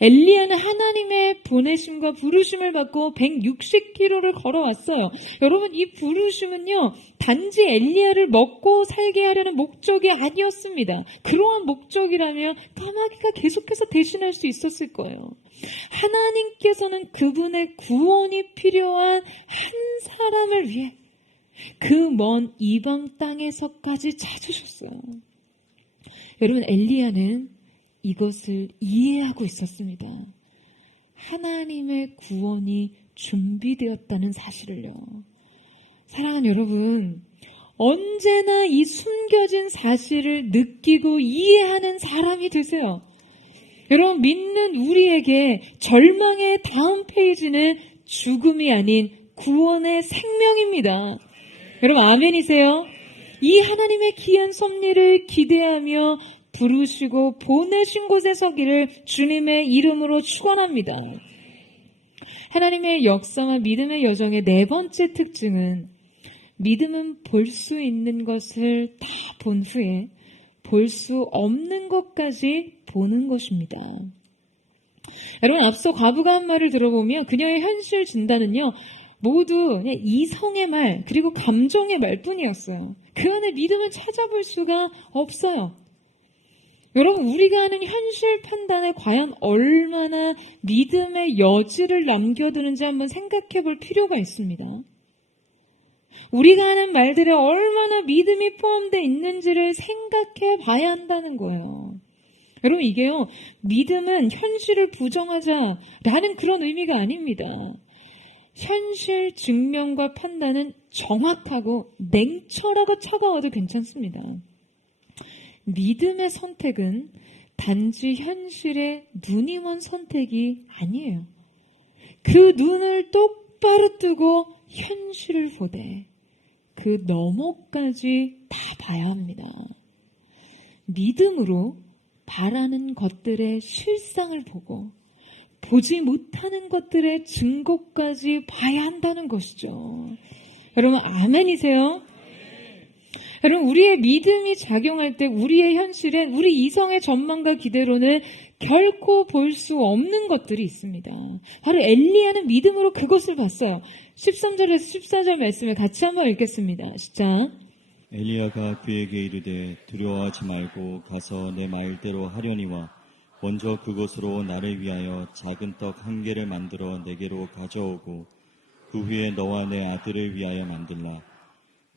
엘리야는 하나님의 보내심과 부르심을 받고 160km를 걸어왔어요. 여러분, 이 부르심은요, 단지 엘리야를 먹고 살게 하려는 목적이 아니었습니다. 그러한 목적이라면 까마귀가 계속해서 대신할 수 있었을 거예요. 하나님께서는 그분의 구원이 필요한 한 사람을 위해 그 먼 이방 땅에서까지 찾으셨어요. 여러분, 엘리야는 이것을 이해하고 있었습니다. 하나님의 구원이 준비되었다는 사실을요. 사랑하는 여러분, 언제나 이 숨겨진 사실을 느끼고 이해하는 사람이 되세요. 여러분, 믿는 우리에게 절망의 다음 페이지는 죽음이 아닌 구원의 생명입니다. 여러분, 아멘이세요? 이 하나님의 귀한 섭리를 기대하며 부르시고 보내신 곳에 서기를 주님의 이름으로 축원합니다. 하나님의 역사와 믿음의 여정의 네 번째 특징은 믿음은 볼 수 있는 것을 다 본 후에 볼 수 없는 것까지 보는 것입니다. 여러분, 앞서 과부가 한 말을 들어보면 그녀의 현실 진단은요, 모두 그냥 이성의 말 그리고 감정의 말뿐이었어요. 그 안에 믿음을 찾아볼 수가 없어요. 여러분, 우리가 하는 현실 판단에 과연 얼마나 믿음의 여지를 남겨두는지 한번 생각해 볼 필요가 있습니다. 우리가 하는 말들에 얼마나 믿음이 포함되어 있는지를 생각해 봐야 한다는 거예요. 여러분, 이게요, 믿음은 현실을 부정하자라는 그런 의미가 아닙니다. 현실 증명과 판단은 정확하고 냉철하고 차가워도 괜찮습니다. 믿음의 선택은 단지 현실에 눈이 먼 선택이 아니에요. 그 눈을 똑바로 뜨고 현실을 보되 그 너머까지 다 봐야 합니다. 믿음으로 바라는 것들의 실상을 보고 보지 못하는 것들의 증거까지 봐야 한다는 것이죠. 여러분, 아멘이세요? 여러분, 우리의 믿음이 작용할 때 우리의 현실엔 우리 이성의 전망과 기대로는 결코 볼 수 없는 것들이 있습니다. 바로 엘리야는 믿음으로 그것을 봤어요. 13절에서 14절 말씀을 같이 한번 읽겠습니다. 시작. 엘리야가 그에게 이르되 두려워하지 말고 가서 내 말대로 하려니와 먼저 그곳으로 나를 위하여 작은 떡 한 개를 만들어 내게로 가져오고 그 후에 너와 내 아들을 위하여 만들라.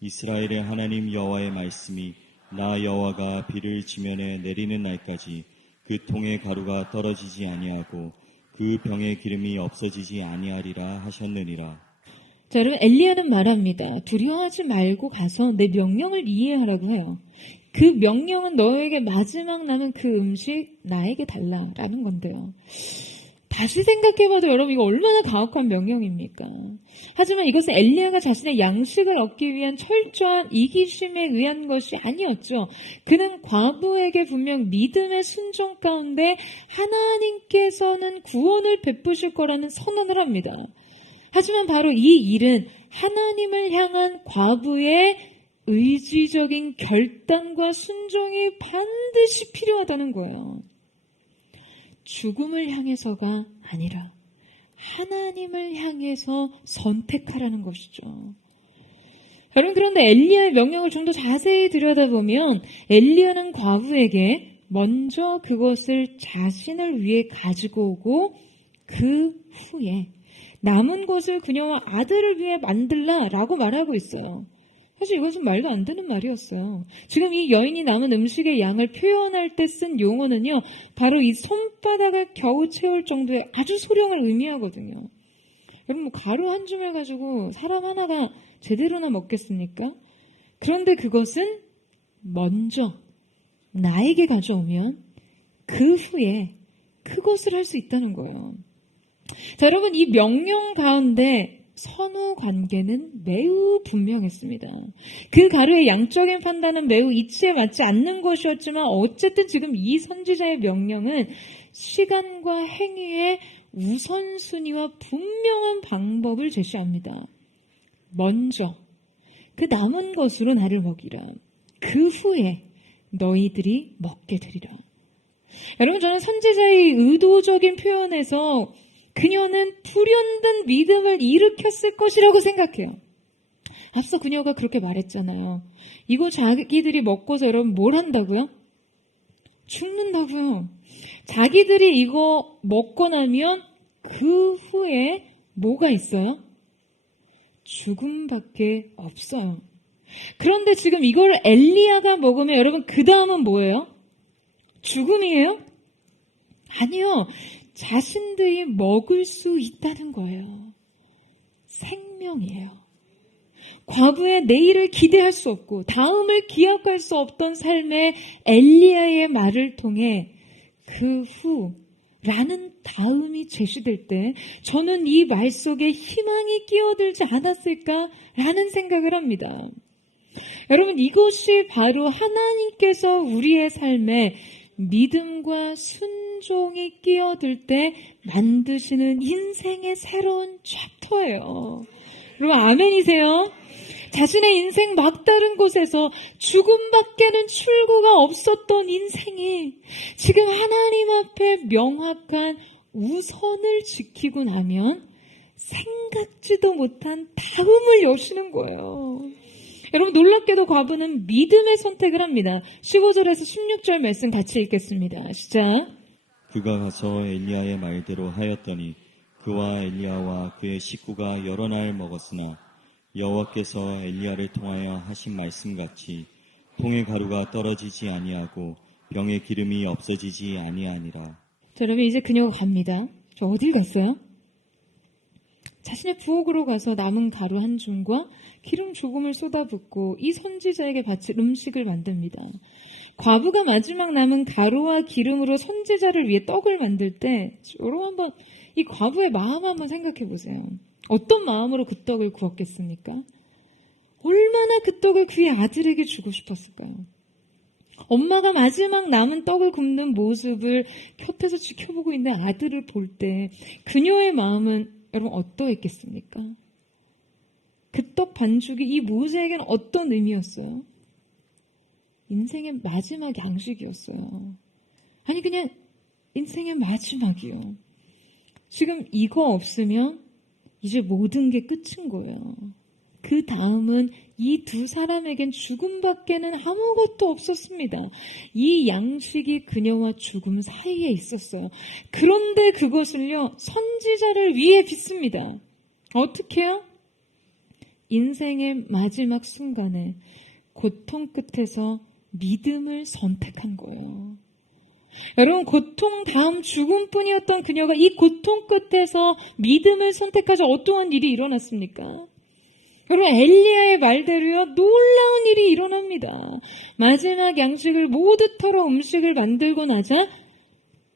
이스라엘의 하나님 여호와의 말씀이 나 여호와가 비를 지면에 내리는 날까지 그 통의 가루가 떨어지지 아니하고 그 병의 기름이 없어지지 아니하리라 하셨느니라. 자, 여러분, 엘리야는 말합니다. 두려워하지 말고 가서 내 명령을 이해하라고 해요. 그 명령은 너에게 마지막 남은 그 음식 나에게 달라라는 건데요. 다시 생각해봐도 여러분, 이거 얼마나 가혹한 명령입니까? 하지만 이것은 엘리야가 자신의 양식을 얻기 위한 철저한 이기심에 의한 것이 아니었죠. 그는 과부에게 분명 믿음의 순종 가운데 하나님께서는 구원을 베푸실 거라는 선언을 합니다. 하지만 바로 이 일은 하나님을 향한 과부의 의지적인 결단과 순종이 반드시 필요하다는 거예요. 죽음을 향해서가 아니라 하나님을 향해서 선택하라는 것이죠. 여러분, 그런데 엘리야의 명령을 좀 더 자세히 들여다보면 엘리야는 과부에게 먼저 그것을 자신을 위해 가지고 오고 그 후에 남은 것을 그녀와 아들을 위해 만들라라고 말하고 있어요. 사실 이것은 말도 안 되는 말이었어요. 지금 이 여인이 남은 음식의 양을 표현할 때 쓴 용어는요, 바로 이 손바닥을 겨우 채울 정도의 아주 소량을 의미하거든요. 여러분, 뭐 가루 한 줌을 가지고 사람 하나가 제대로나 먹겠습니까? 그런데 그것은 먼저 나에게 가져오면 그 후에 그것을 할 수 있다는 거예요. 자, 여러분, 이 명령 가운데 선후 관계는 매우 분명했습니다. 그 가루의 양적인 판단은 매우 이치에 맞지 않는 것이었지만 어쨌든 지금 이 선지자의 명령은 시간과 행위의 우선순위와 분명한 방법을 제시합니다. 먼저 그 남은 것으로 나를 먹이라. 그 후에 너희들이 먹게 되리라. 여러분, 저는 선지자의 의도적인 표현에서 그녀는 불현듯 믿음을 일으켰을 것이라고 생각해요. 앞서 그녀가 그렇게 말했잖아요. 이거 자기들이 먹고서 여러분 뭘 한다고요? 죽는다고요. 자기들이 이거 먹고 나면 그 후에 뭐가 있어요? 죽음밖에 없어요. 그런데 지금 이걸 엘리야가 먹으면 여러분 그 다음은 뭐예요? 죽음이에요? 아니요. 자신들이 먹을 수 있다는 거예요. 생명이에요. 과거의 내일을 기대할 수 없고 다음을 기약할 수 없던 삶의 엘리야의 말을 통해 그 후라는 다음이 제시될 때 저는 이 말 속에 희망이 끼어들지 않았을까라는 생각을 합니다. 여러분, 이것이 바로 하나님께서 우리의 삶에 믿음과 순종이 끼어들 때 만드시는 인생의 새로운 챕터예요. 여러분, 아멘이세요? 자신의 인생 막다른 곳에서 죽음밖에는 출구가 없었던 인생이 지금 하나님 앞에 명확한 우선을 지키고 나면 생각지도 못한 다음을 여시는 거예요. 여러분, 놀랍게도 과부는 믿음의 선택을 합니다. 15절에서 16절 말씀 같이 읽겠습니다. 시작. 그가 가서 엘리야의 말대로 하였더니 그와 엘리야와 그의 식구가 여러 날 먹었으나 여호와께서 엘리야를 통하여 하신 말씀같이 통의 가루가 떨어지지 아니하고 병의 기름이 없어지지 아니하니라. 자, 여러분 이제 그녀가 갑니다. 저 어딜 갔어요? 자신의 부엌으로 가서 남은 가루 한 줌과 기름 조금을 쏟아붓고 이 선지자에게 바칠 음식을 만듭니다. 과부가 마지막 남은 가루와 기름으로 선지자를 위해 떡을 만들 때 여러분 한번 이 과부의 마음 한번 생각해 보세요. 어떤 마음으로 그 떡을 구웠겠습니까? 얼마나 그 떡을 그의 아들에게 주고 싶었을까요? 엄마가 마지막 남은 떡을 굽는 모습을 옆에서 지켜보고 있는 아들을 볼 때 그녀의 마음은 여러분 어떠했겠습니까? 그 떡 반죽이 이 모세에게는 어떤 의미였어요? 인생의 마지막 양식이었어요. 아니 그냥 인생의 마지막이요. 지금 이거 없으면 이제 모든 게 끝인 거예요. 그 다음은 이 두 사람에겐 죽음밖에는 아무것도 없었습니다. 이 양식이 그녀와 죽음 사이에 있었어요. 그런데 그것을요, 선지자를 위해 빚습니다. 어떻게 해요? 인생의 마지막 순간에 고통 끝에서 믿음을 선택한 거예요. 여러분, 고통 다음 죽음뿐이었던 그녀가 이 고통 끝에서 믿음을 선택하자 어떠한 일이 일어났습니까? 여러분, 엘리야의 말대로요, 놀라운 일이 일어납니다. 마지막 양식을 모두 털어 음식을 만들고 나자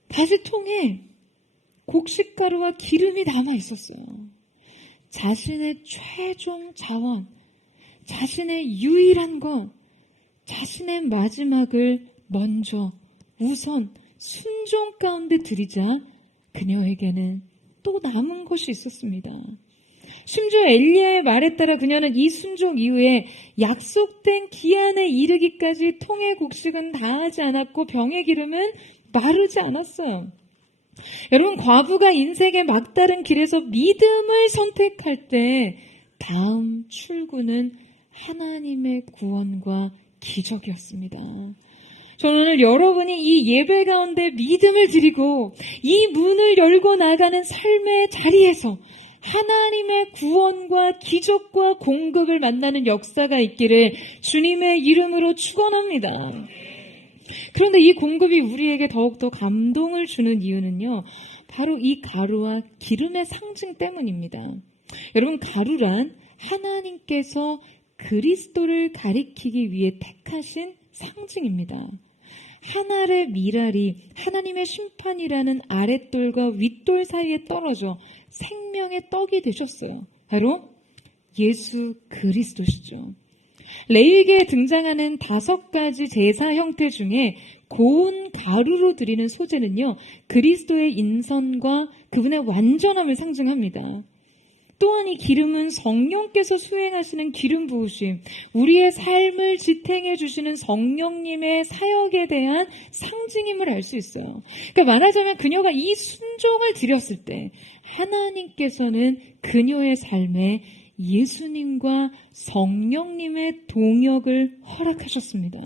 다시 통에 곡식가루와 기름이 남아 있었어요. 자신의 최종 자원, 자신의 유일한 것, 자신의 마지막을 먼저 우선 순종 가운데 드리자 그녀에게는 또 남은 것이 있었습니다. 심지어 엘리야의 말에 따라 그녀는 이 순종 이후에 약속된 기한에 이르기까지 통의 곡식은 다하지 않았고 병의 기름은 마르지 않았어요. 여러분, 과부가 인생의 막다른 길에서 믿음을 선택할 때 다음 출구는 하나님의 구원과 기적이었습니다. 저는 오늘 여러분이 이 예배 가운데 믿음을 드리고 이 문을 열고 나가는 삶의 자리에서 하나님의 구원과 기적과 공급을 만나는 역사가 있기를 주님의 이름으로 축원합니다. 그런데 이 공급이 우리에게 더욱더 감동을 주는 이유는요, 바로 이 가루와 기름의 상징 때문입니다. 여러분, 가루란 하나님께서 그리스도를 가리키기 위해 택하신 상징입니다. 한 알의 밀알이 하나님의 심판이라는 아랫돌과 윗돌 사이에 떨어져 생명의 떡이 되셨어요. 바로 예수 그리스도시죠. 레위기에 등장하는 5가지 제사 형태 중에 고운 가루로 드리는 소제는요, 그리스도의 인선과 그분의 완전함을 상징합니다. 또한 이 기름은 성령께서 수행하시는 기름 부으심, 우리의 삶을 지탱해 주시는 성령님의 사역에 대한 상징임을 알 수 있어요. 그러니까 말하자면 그녀가 이 순종을 드렸을 때 하나님께서는 그녀의 삶에 예수님과 성령님의 동역을 허락하셨습니다.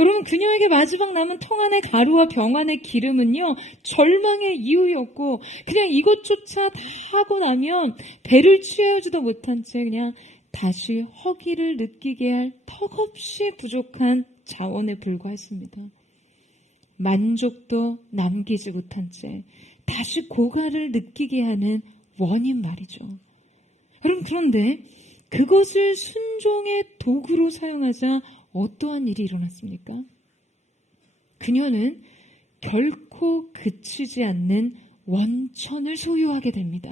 여러분, 그녀에게 마지막 남은 통 안의 가루와 병 안의 기름은요, 절망의 이유였고 그냥 이것조차 다 하고 나면 배를 채우지도 못한 채 그냥 다시 허기를 느끼게 할 턱없이 부족한 자원에 불과했습니다. 만족도 남기지 못한 채 다시 고갈을 느끼게 하는 원인 말이죠. 여러분, 그런데 그것을 순종의 도구로 사용하자 어떠한 일이 일어났습니까? 그녀는 결코 그치지 않는 원천을 소유하게 됩니다.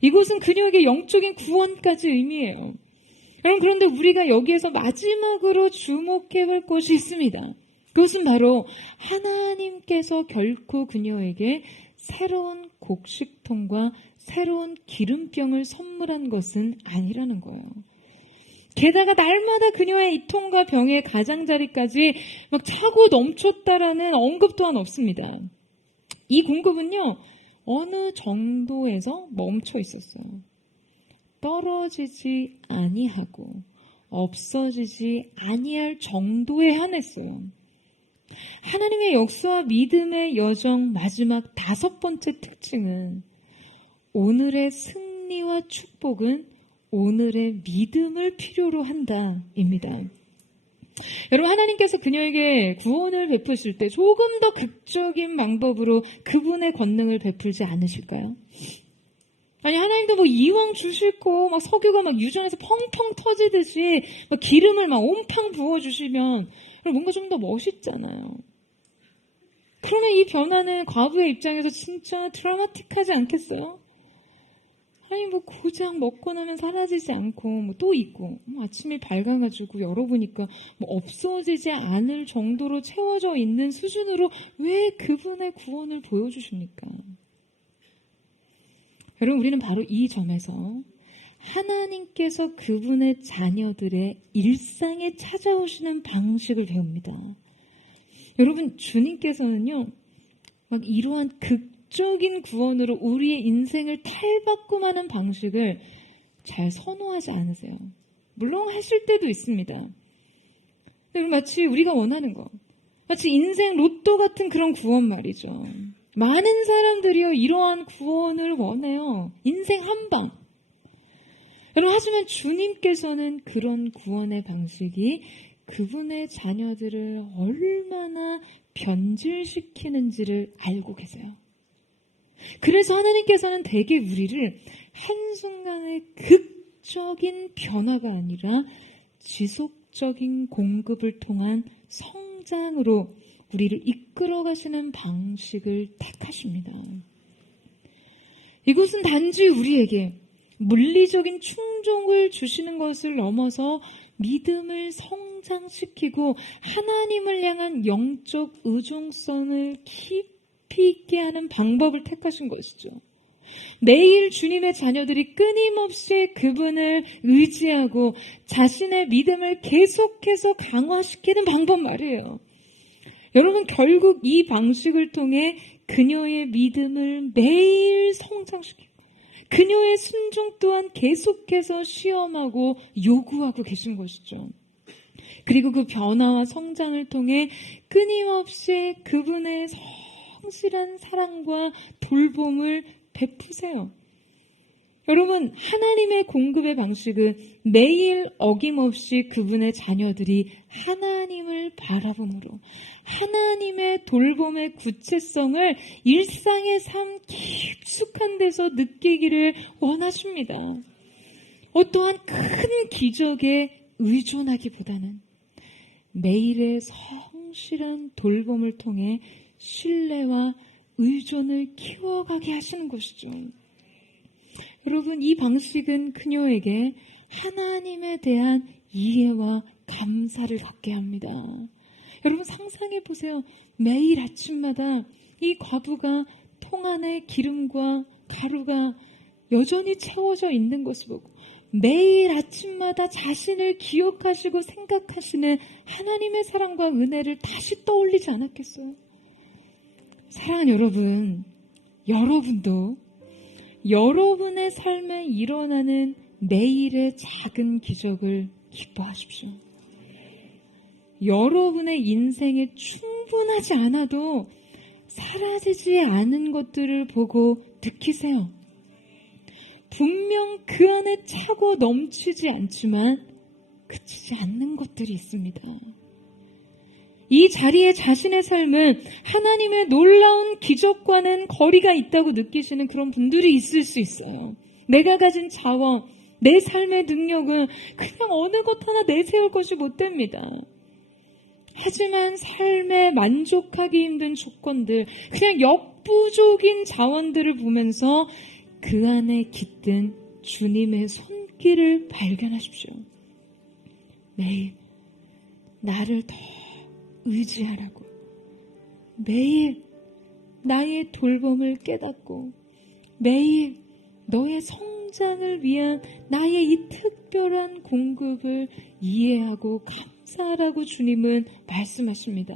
이곳은 그녀에게 영적인 구원까지 의미해요. 여러분, 그런데 우리가 여기에서 마지막으로 주목해야 할 것이 있습니다. 그것은 바로 하나님께서 결코 그녀에게 새로운 곡식통과 새로운 기름병을 선물한 것은 아니라는 거예요. 게다가 날마다 그녀의 이 통과 병의 가장자리까지 막 차고 넘쳤다라는 언급 또한 없습니다. 이 공급은요, 어느 정도에서 멈춰 있었어요. 떨어지지 아니하고 없어지지 아니할 정도에 한했어요. 하나님의 역사와 믿음의 여정 마지막 5번째 특징은 오늘의 승리와 축복은 오늘의 믿음을 필요로 한다입니다. 여러분, 하나님께서 그녀에게 구원을 베푸실 때 조금 더 극적인 방법으로 그분의 권능을 베풀지 않으실까요? 아니, 하나님도 뭐 이왕 주실 거 막 석유가 막 유전에서 펑펑 터지듯이 막 기름을 막 온팡 부어주시면 뭔가 좀 더 멋있잖아요. 그러면 이 변화는 과부의 입장에서 진짜 드라마틱하지 않겠어요? 아니, 뭐 고장 먹고 나면 사라지지 않고 뭐 또 있고 아침에 밝아가지고 열어보니까 뭐 없어지지 않을 정도로 채워져 있는 수준으로 왜 그분의 구원을 보여주십니까? 여러분, 우리는 바로 이 점에서 하나님께서 그분의 자녀들의 일상에 찾아오시는 방식을 배웁니다. 여러분, 주님께서는요, 막 이러한 극적인 구원으로 우리의 인생을 탈바꿈하는 방식을 잘 선호하지 않으세요. 물론 하실 때도 있습니다. 여러분, 마치 우리가 원하는 거, 마치 인생 로또 같은 그런 구원 말이죠. 많은 사람들이요, 이러한 구원을 원해요. 인생 한 방. 여러분, 하지만 주님께서는 그런 구원의 방식이 그분의 자녀들을 얼마나 변질시키는지를 알고 계세요. 그래서 하나님께서는 대개 우리를 한순간의 극적인 변화가 아니라 지속적인 공급을 통한 성장으로 우리를 이끌어 가시는 방식을 택하십니다. 이곳은 단지 우리에게 물리적인 충족을 주시는 것을 넘어서 믿음을 성장시키고 하나님을 향한 영적 의존성을 깊이 있게 하는 방법을 택하신 것이죠. 매일 주님의 자녀들이 끊임없이 그분을 의지하고 자신의 믿음을 계속해서 강화시키는 방법 말이에요. 여러분, 결국 이 방식을 통해 그녀의 믿음을 매일 성장시키고 그녀의 순종 또한 계속해서 시험하고 요구하고 계신 것이죠. 그리고 그 변화와 성장을 통해 끊임없이 그분의 성실한 사랑과 돌봄을 베푸세요. 여러분, 하나님의 공급의 방식은 매일 어김없이 그분의 자녀들이 하나님을 바라봄으로 하나님의 돌봄의 구체성을 일상의 삶 깊숙한 데서 느끼기를 원하십니다. 어떠한 큰 기적에 의존하기보다는 매일의 성실한 돌봄을 통해 신뢰와 의존을 키워가게 하시는 것이죠. 여러분, 이 방식은 그녀에게 하나님에 대한 이해와 감사를 갖게 합니다. 여러분, 상상해 보세요. 매일 아침마다 이 과부가 통 안에 기름과 가루가 여전히 채워져 있는 것을 보고 매일 아침마다 자신을 기억하시고 생각하시는 하나님의 사랑과 은혜를 다시 떠올리지 않았겠어요? 사랑하는 여러분, 여러분도 여러분의 삶에 일어나는 매일의 작은 기적을 기뻐하십시오. 여러분의 인생에 충분하지 않아도 사라지지 않은 것들을 보고 느끼세요. 분명 그 안에 차고 넘치지 않지만 그치지 않는 것들이 있습니다. 이 자리에 자신의 삶은 하나님의 놀라운 기적과는 거리가 있다고 느끼시는 그런 분들이 있을 수 있어요. 내가 가진 자원, 내 삶의 능력은 그냥 어느 것 하나 내세울 것이 못 됩니다. 하지만 삶에 만족하기 힘든 조건들, 그냥 역부족인 자원들을 보면서 그 안에 깃든 주님의 손길을 발견하십시오. 매일 나를 더 의지하라고, 매일 나의 돌봄을 깨닫고 매일 너의 성장을 위한 나의 이 특별한 공급을 이해하고 감사하라고 주님은 말씀하십니다.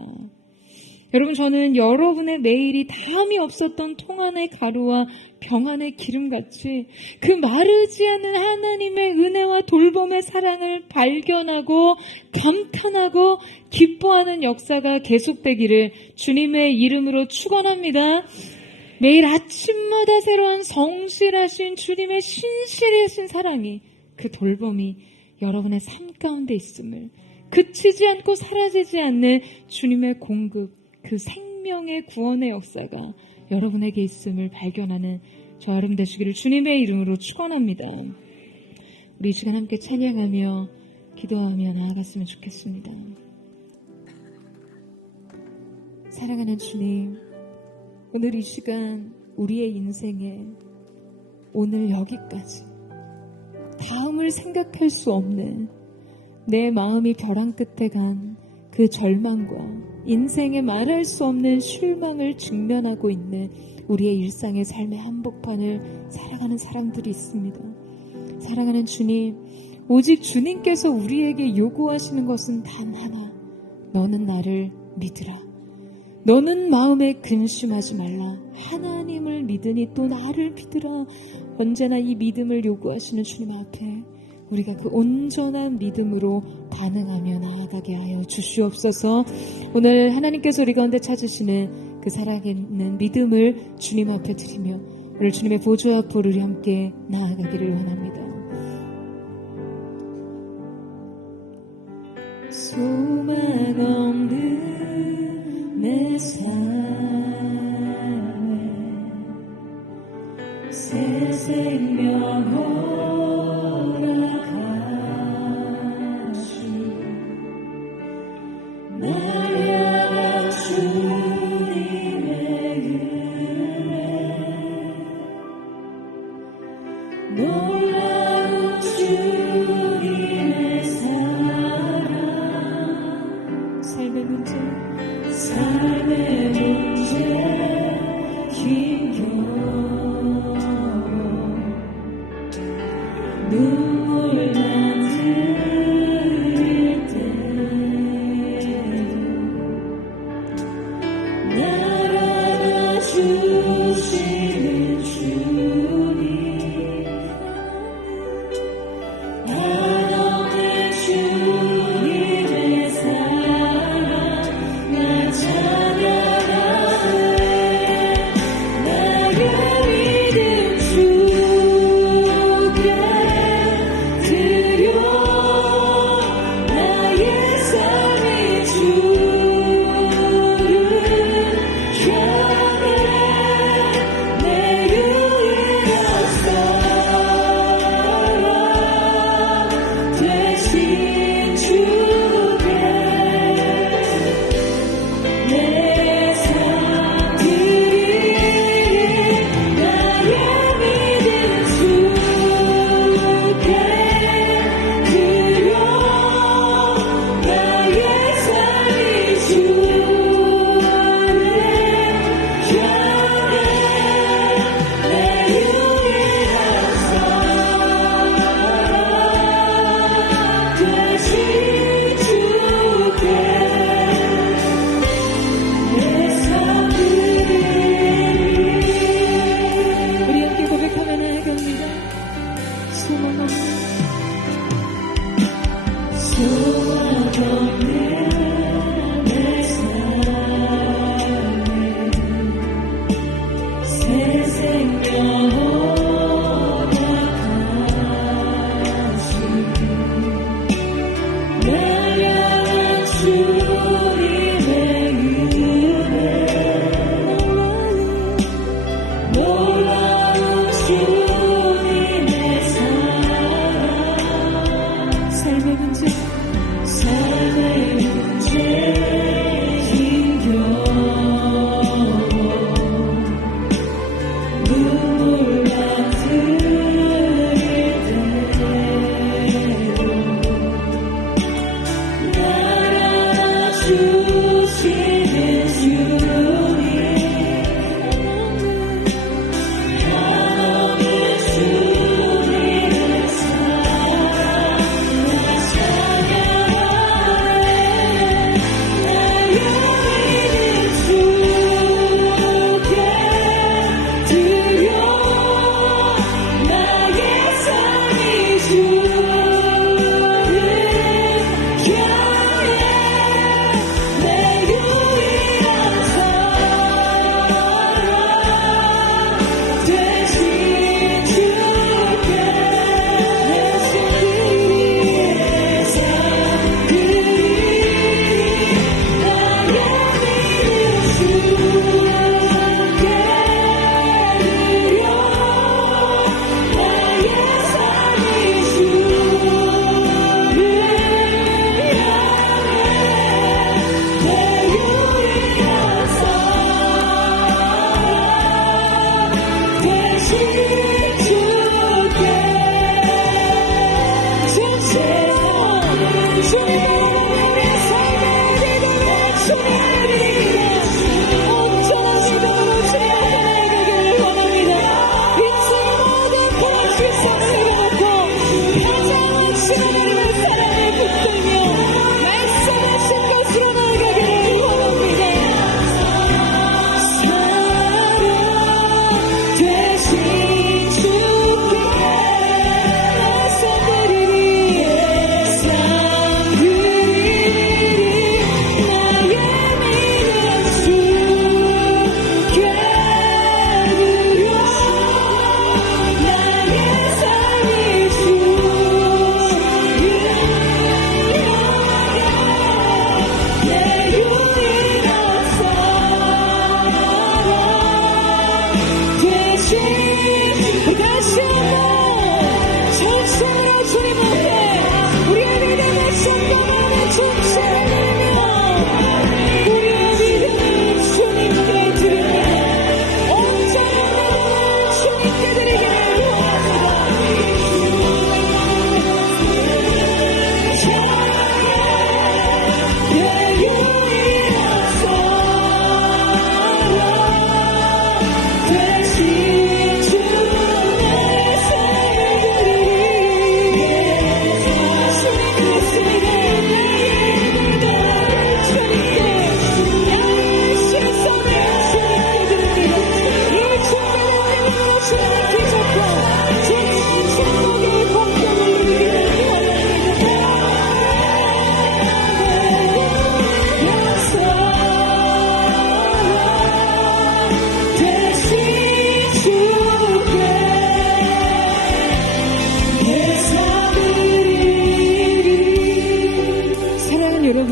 여러분, 저는 여러분의 매일이 다함이 없었던 통 안의 가루와 병 안의 기름같이 그 마르지 않는 하나님의 은혜와 돌봄의 사랑을 발견하고 감탄하고 기뻐하는 역사가 계속되기를 주님의 이름으로 축원합니다. 매일 아침마다 새로운 성실하신 주님의 신실하신 사랑이 그 돌봄이 여러분의 삶 가운데 있음을, 그치지 않고 사라지지 않는 주님의 공급, 그 생명의 구원의 역사가 여러분에게 있음을 발견하는 저 여러분 되시기를 주님의 이름으로 축원합니다. 우리 이 시간 함께 찬양하며 기도하며 나아갔으면 좋겠습니다. 사랑하는 주님, 오늘 이 시간 우리의 인생에 오늘 여기까지 다음을 생각할 수 없는 내 마음이 벼랑 끝에 간 그 절망과 인생에 말할 수 없는 실망을 직면하고 있는 우리의 일상의 삶의 한복판을 살아가는 사람들이 있습니다. 사랑하는 주님, 오직 주님께서 우리에게 요구하시는 것은 단 하나, 너는 나를 믿으라. 너는 마음에 근심하지 말라. 하나님을 믿으니 또 나를 믿으라. 언제나 이 믿음을 요구하시는 주님 앞에 우리가 그 온전한 믿음으로 반응하며 나아가게 하여 주시옵소서. 오늘 하나님께서 우리 가운데 찾으시는 그 살아있는 믿음을 주님 앞에 드리며 오늘 주님의 보좌 앞으로 우리 함께 나아가기를 원합니다. 소망 없는 내 삶에 새 생명 허락하시 나의 주님의 은혜 놀라운 주님의 사랑 삶의 문제 힘겨워 눈물 만들 때도 나를 주시는 주님 한없는 주님의 사랑 나 찬양하네. 나의 믿음 주께 드려 나의 삶이 주를 향해 내 유일한 사랑 되신 주께 내 삶 드리리. 나의 믿음 주께 드려 나의 삶이 주를 향해 내 유일한 사랑 되신 주께 내 삶 드리리. 우리 함께 고백하며 나아갑니다. 소망 없는 내 삶에 새 생명 허락하시 나의 주님의 은혜 놀라운 주님의 사랑 삶의 문제 힘겨워 눈물 만들 때도 나를 주시는 주님 한없는 주님의 사랑 나 찬양하네. 나의 믿음 주께 드려 나의 삶이 주를 향해 내 유일한 사랑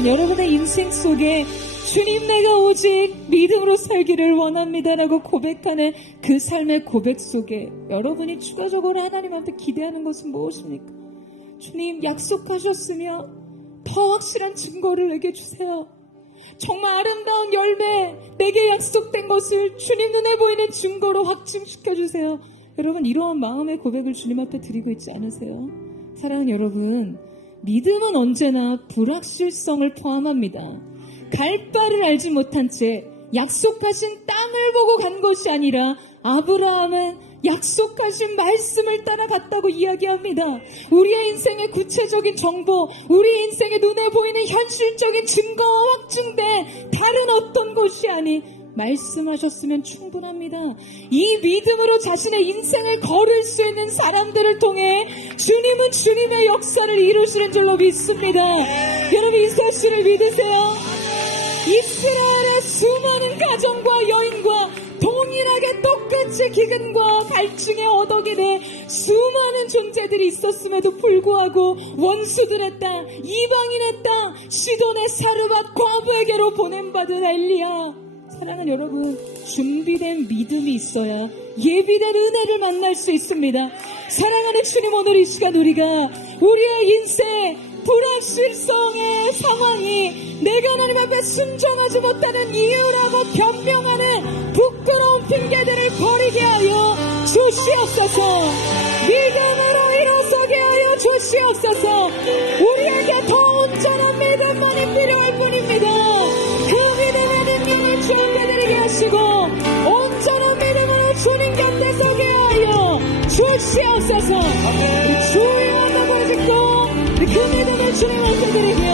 여러분의 인생 속에 주님 내가 오직 믿음으로 살기를 원합니다라고 고백하는 그 삶의 고백 속에 여러분이 추가적으로 하나님 앞에 기대하는 것은 무엇입니까? 주님 약속하셨으며 더 확실한 증거를 내게 주세요. 정말 아름다운 열매 내게 약속된 것을 주님 눈에 보이는 증거로 확증시켜 주세요. 여러분 이러한 마음의 고백을 주님 앞에 드리고 있지 않으세요? 사랑하는 여러분, 믿음은 언제나 불확실성을 포함합니다. 갈 바를 알지 못한 채 약속하신 땅을 보고 간 것이 아니라 아브라함은 약속하신 말씀을 따라갔다고 이야기합니다. 우리의 인생의 구체적인 정보, 우리 인생의 눈에 보이는 현실적인 증거와 확증된 다른 어떤 것이 아닌 말씀하셨으면 충분합니다. 이 믿음으로 자신의 인생을 걸을 수 있는 사람들을 통해 주님은 주님의 역사를 이루시는 줄로 믿습니다. 여러분 이 사실을 믿으세요? 이스라엘의 수많은 가정과 여인과 동일하게 똑같이 기근과 갈증에 어덕이는 수많은 존재들이 있었음에도 불구하고 원수들의 땅, 이방인의 땅, 시돈의 사르밧 과부에게로 보냄받은 엘리야. 사랑하는 여러분, 준비된 믿음이 있어야 예비된 은혜를 만날 수 있습니다. 사랑하는 주님, 오늘 이 시간 우리가 우리의 인생 불확실성의 상황이 내가 하나님 앞에 순종하지 못하는 이유라고 변명하는 부끄러운 핑계들을 버리게 하여 주시옵소서. 믿음으로 일어서게 하여 주시옵소서. 우리에게 더 온전한 믿음만이 필요할 뿐입니다. 그 믿음의 능력을 주님께 드리게 하시고 온전한 믿음으로 주님 곁에 서게 하여 주시옵소서. 주여 한번 짓고 그 믿음을 주님 앞에 드리며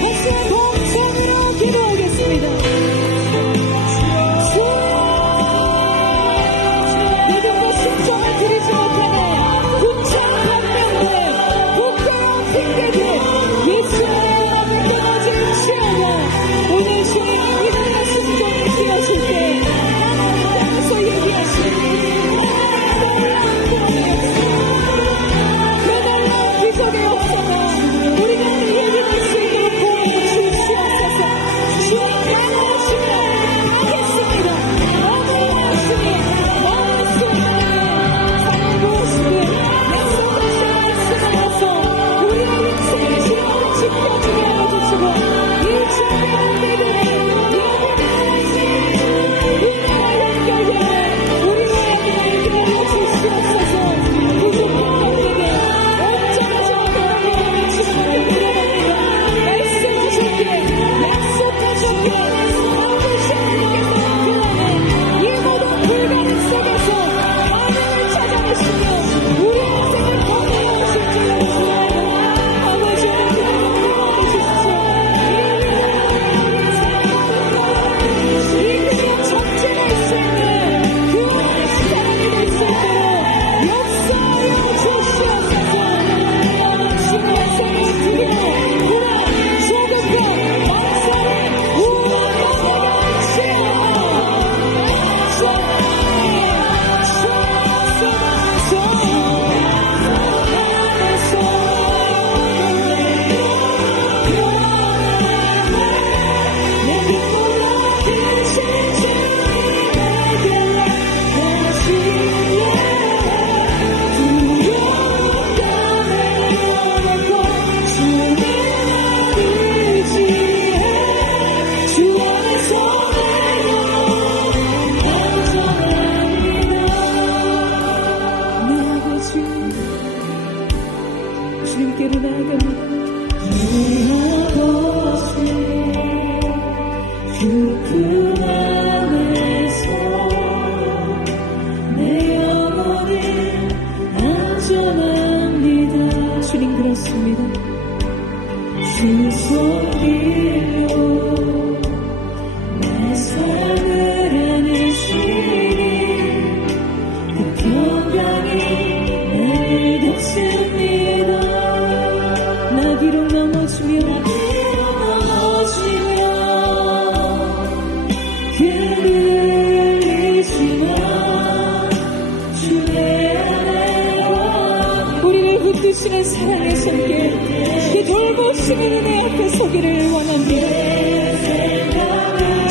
박수와 동성으로 기도하겠습니다. 믿음과 순종을 드리지 못하는 구차한 반면들, 부끄러운 핑계들 예수의 앞에 끊어질지어다. 오늘 주님 믿음과 순종을 기하실 때 하나님 땅에서 얘기하시니 그 놀라운 기적의 역사가 우리가 예비할 수 있도록 도와주시옵소서.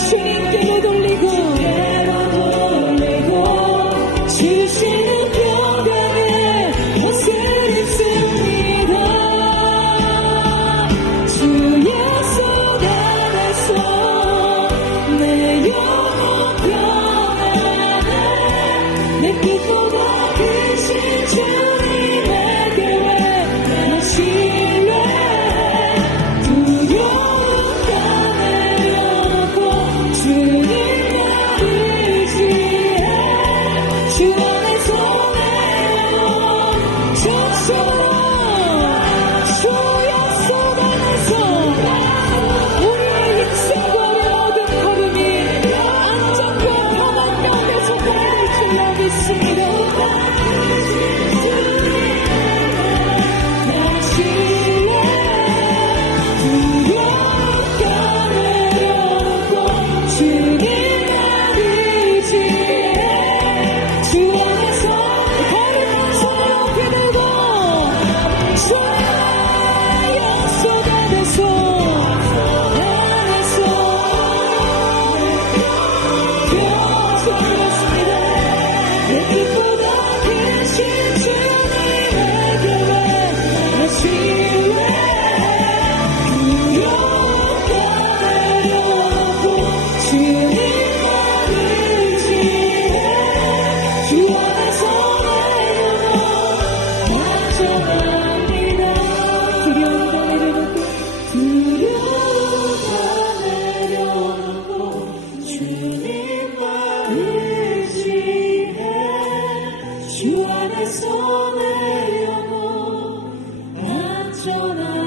주님께 되돌리고 주시는 평강에 벗을 입습니다. 주의 손 안에서 내 영혼 편안해. 내 뜻보다 크신 주님의 계획 내 신뢰 두려움 다 내려놓고 주님만 의지해. 주 안에서 내 영혼 전소라. 주의 손 안에서 우리의 인생과 모든 걸음이 안전과 평안 가운데 전달될 줄로 믿습니다. 내 신뢰 두려움과 내려놓고 주님만 의지해. 주 안에서 거룩한 손을 높이 들고 주의 약속 안에서 평생이었습니다. 내 뜻보다 크신 주님의 계획 내 신뢰 두려움과 내려놓고 주님만 의지해. 주 안에서 내 영혼 안전합니다. 두려움 다 내려놓고 주님만 의지해. 주 안에서 내 영혼 안전합니다.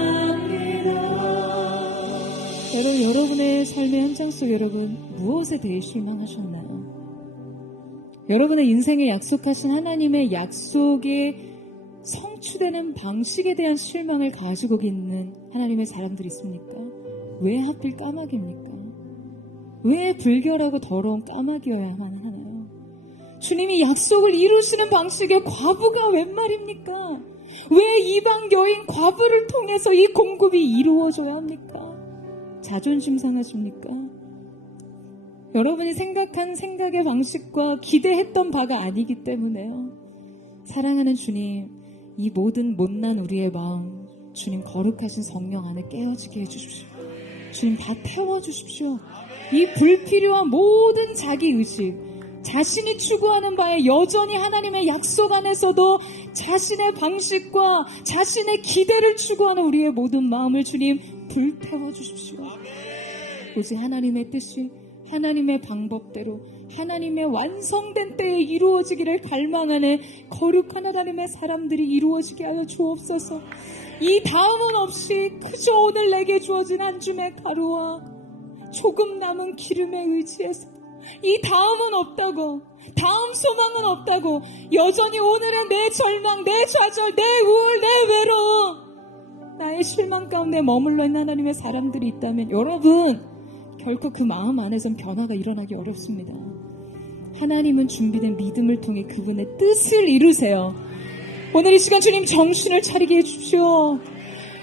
여러분의 삶의 현장 속 여러분 무엇에 대해 실망하셨나요? 여러분의 인생에 약속하신 하나님의 약속에 성취되는 방식에 대한 실망을 가지고 있는 하나님의 사람들이 있습니까? 왜 하필 까마귀입니까? 왜 불결하고 더러운 까마귀여야만 하나요? 주님이 약속을 이루시는 방식의 과부가 웬 말입니까? 왜 이방 여인 과부를 통해서 이 공급이 이루어져야 합니까? 자존심 상하십니까? 여러분이 생각한 생각의 방식과 기대했던 바가 아니기 때문에요. 사랑하는 주님, 이 모든 못난 우리의 마음 주님 거룩하신 성령 안에 깨어지게 해주십시오. 주님 다 태워주십시오. 이 불필요한 모든 자기의식, 자신이 추구하는 바에 여전히 하나님의 약속 안에서도 자신의 방식과 자신의 기대를 추구하는 우리의 모든 마음을 주님 불태워 주십시오. 오직 하나님의 뜻이 하나님의 방법대로 하나님의 완성된 때에 이루어지기를 갈망하는 거룩한 하나님의 사람들이 이루어지게 하여 주옵소서. 이 다음은 없이 그저 오늘 내게 주어진 한 줌의 가루와 조금 남은 기름에 의지해서 이 다음은 없다고, 다음 소망은 없다고, 여전히 오늘은 내 절망, 내 좌절, 내 우울, 내 외로움, 나의 실망 가운데 머물러 있는 하나님의 사람들이 있다면 여러분 결코 그 마음 안에선 변화가 일어나기 어렵습니다. 하나님은 준비된 믿음을 통해 그분의 뜻을 이루세요. 오늘 이 시간 주님 정신을 차리게 해주십시오.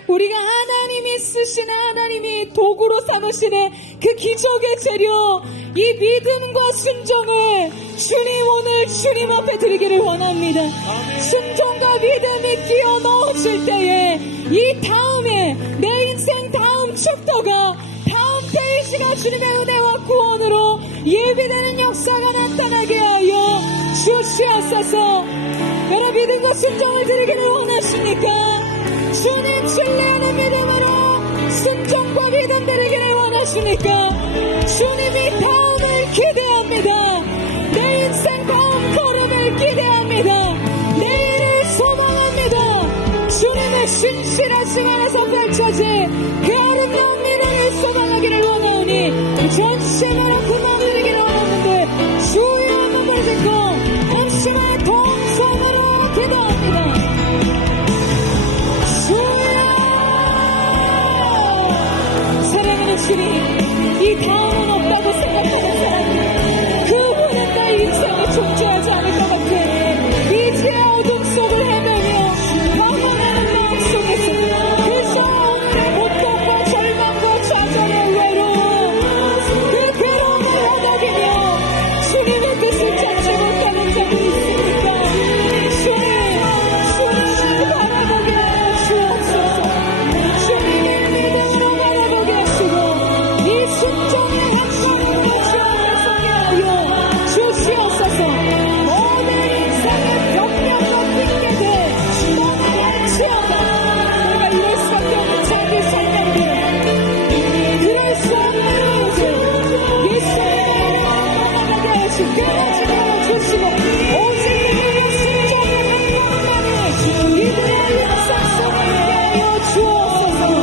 우리가 하나님이 쓰시는, 하나님이 도구로 삼으시는 그 기적의 재료, 이 믿음과 순종을 주님 오늘 주님 앞에 드리기를 원합니다. 순종과 믿음이 끼어 넣어질 때에 이 다음에 내 인생 다음 챕터가, 다음 페이지가 주님의 은혜와 구원으로 예비되는 역사가 나타나게 하여 주시옵소서. 여러분 믿음과 순종을 드리기를 원하십니까? 주님 신뢰하는 믿음으로 순종과 믿음 드리기를 원하십니까? 주님이 다음을 기대합니다. 내 인생 다음 걸음을 기대합니다. 내일을 소망합니다. 주님의 신실하신 안에서 펼쳐진 그 아름다운 미래를 소망하기를 원하오니 전심으로 그 마음 드리기를 원하는데 주의 눈을 듣고 당신의 동성으로 기도합니다. 사랑하는 주님, 이 다음은 없다고 생각하는 사람, 그 후는 나의 인생이 존재하지 않을 것 같은 이제의 어둠 속을 헤매며 방황하는 마음 속에서 그저 오늘의 고통과 절망과 좌절에 순종의 핵심을 주시옵소서 하여 주시옵소서. 모든 인생의 변명과 핑계들 멈춰치어가 내가 이럴 수밖에 없는 자기 삶인데 그럴 수 없는 이유들 예수님의 떠나가게 하시고 깨어지게 하여 주시고 오직 이의 순종의 행동만이 이들의 역사 속에 하여 주옵소서.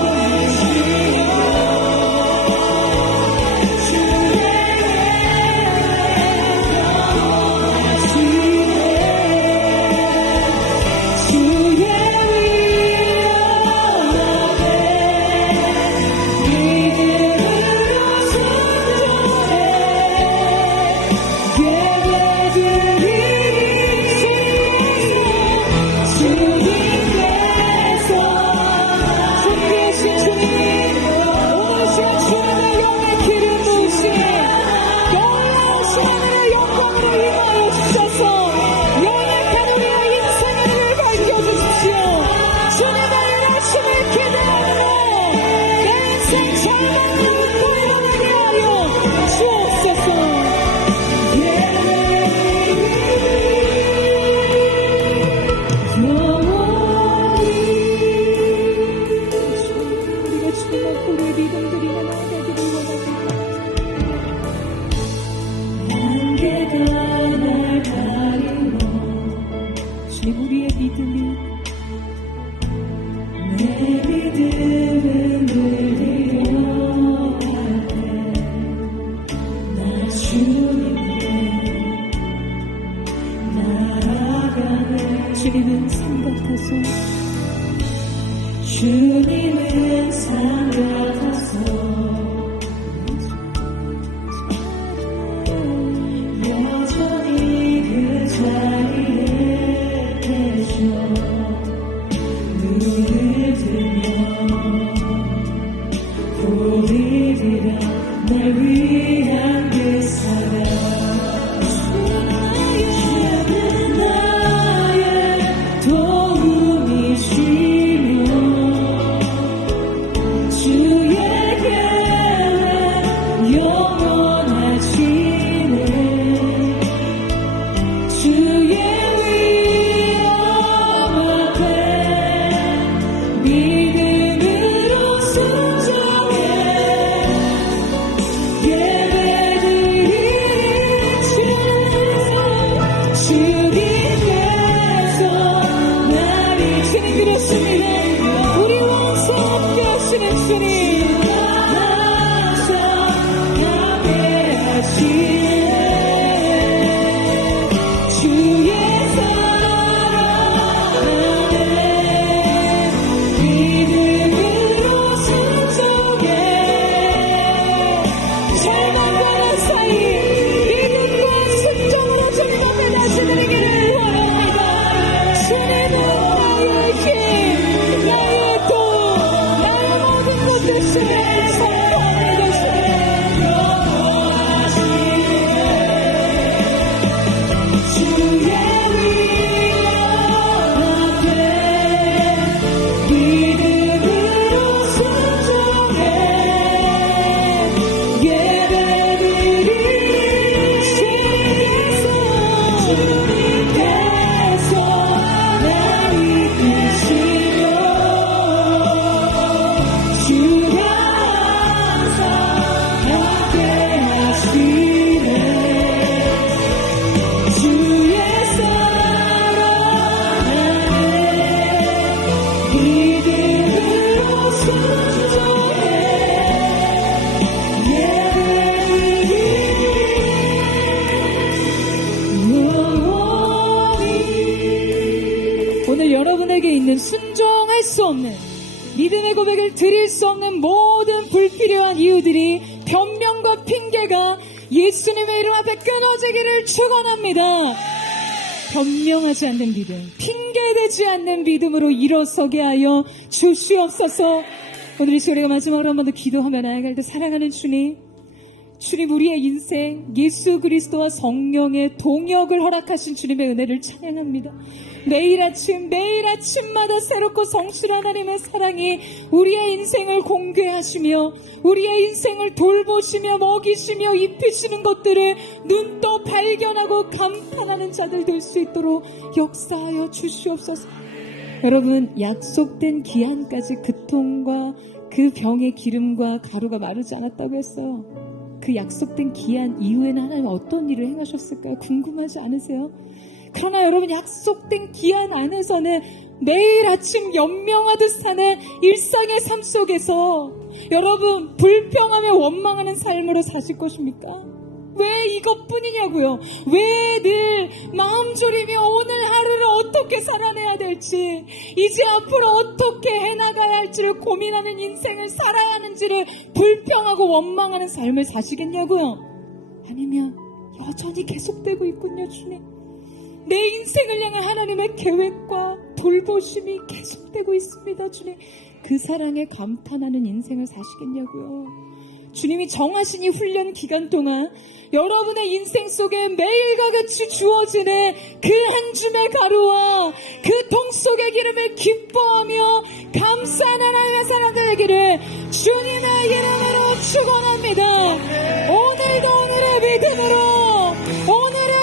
우리의 믿음이 내 믿음은 늘리려 나 주님께 나아가네. 주님은 생각하소 주님은 생각하소 여전히 그 자리에 눈을 들며 보리리라 날 위한 그 사랑 주는 나의 도움이시며 주의 계획 영원하시네. 주의 오늘 여러분에게 있는 순종할 수 없는 믿음의 고백을 드릴 수 없는 모든 불필요한 이유들이 변명과 핑계가 예수님의 이름 앞에 끊어지기를 축원합니다. 변명하지 않는 믿음, 핑계대지 않는 믿음으로 일어서게 하여 주시옵소서. 오늘 이 소리가 마지막으로 한 번 더 기도하며 나아갈 때 사랑하는 주님, 주님, 우리의 인생 예수 그리스도와 성령의 동역을 허락하신 주님의 은혜를 찬양합니다. 매일 아침마다 새롭고 성실한 하나님의 사랑이 우리의 인생을 공개하시며 우리의 인생을 돌보시며 먹이시며 입히시는 것들을 눈떠 발견하고 감탄하는 자들 될 수 있도록 역사하여 주시옵소서. 여러분, 약속된 기한까지 그 통과 그 병의 기름과 가루가 마르지 않았다고 했어요. 그 약속된 기한 이후에는 하나님 어떤 일을 행하셨을까요? 궁금하지 않으세요? 그러나 여러분, 약속된 기한 안에서는 매일 아침 연명하듯 사는 일상의 삶 속에서 여러분, 불평하며 원망하는 삶으로 사실 것입니까? 왜 이것뿐이냐고요? 왜 늘 마음 졸이며 오늘 하루를 어떻게 살아내야 될지, 이제 앞으로 어떻게 해나가야 할지를 고민하는 인생을 살아야 하는지를 불평하고 원망하는 삶을 사시겠냐고요? 아니면 여전히 계속되고 있군요. 주님, 내 인생을 향한 하나님의 계획과 돌보심이 계속되고 있습니다. 주님, 그 사랑에 감탄하는 인생을 사시겠냐고요? 주님이 정하신 이 훈련 기간 동안 여러분의 인생 속에 매일과 같이 주어지는 그 한 줌의 가루와 그 통 속의 기름을 기뻐하며 감사하는 하나님의 사람들 되기를 주님의 이름으로 축원합니다. 오늘도 오늘의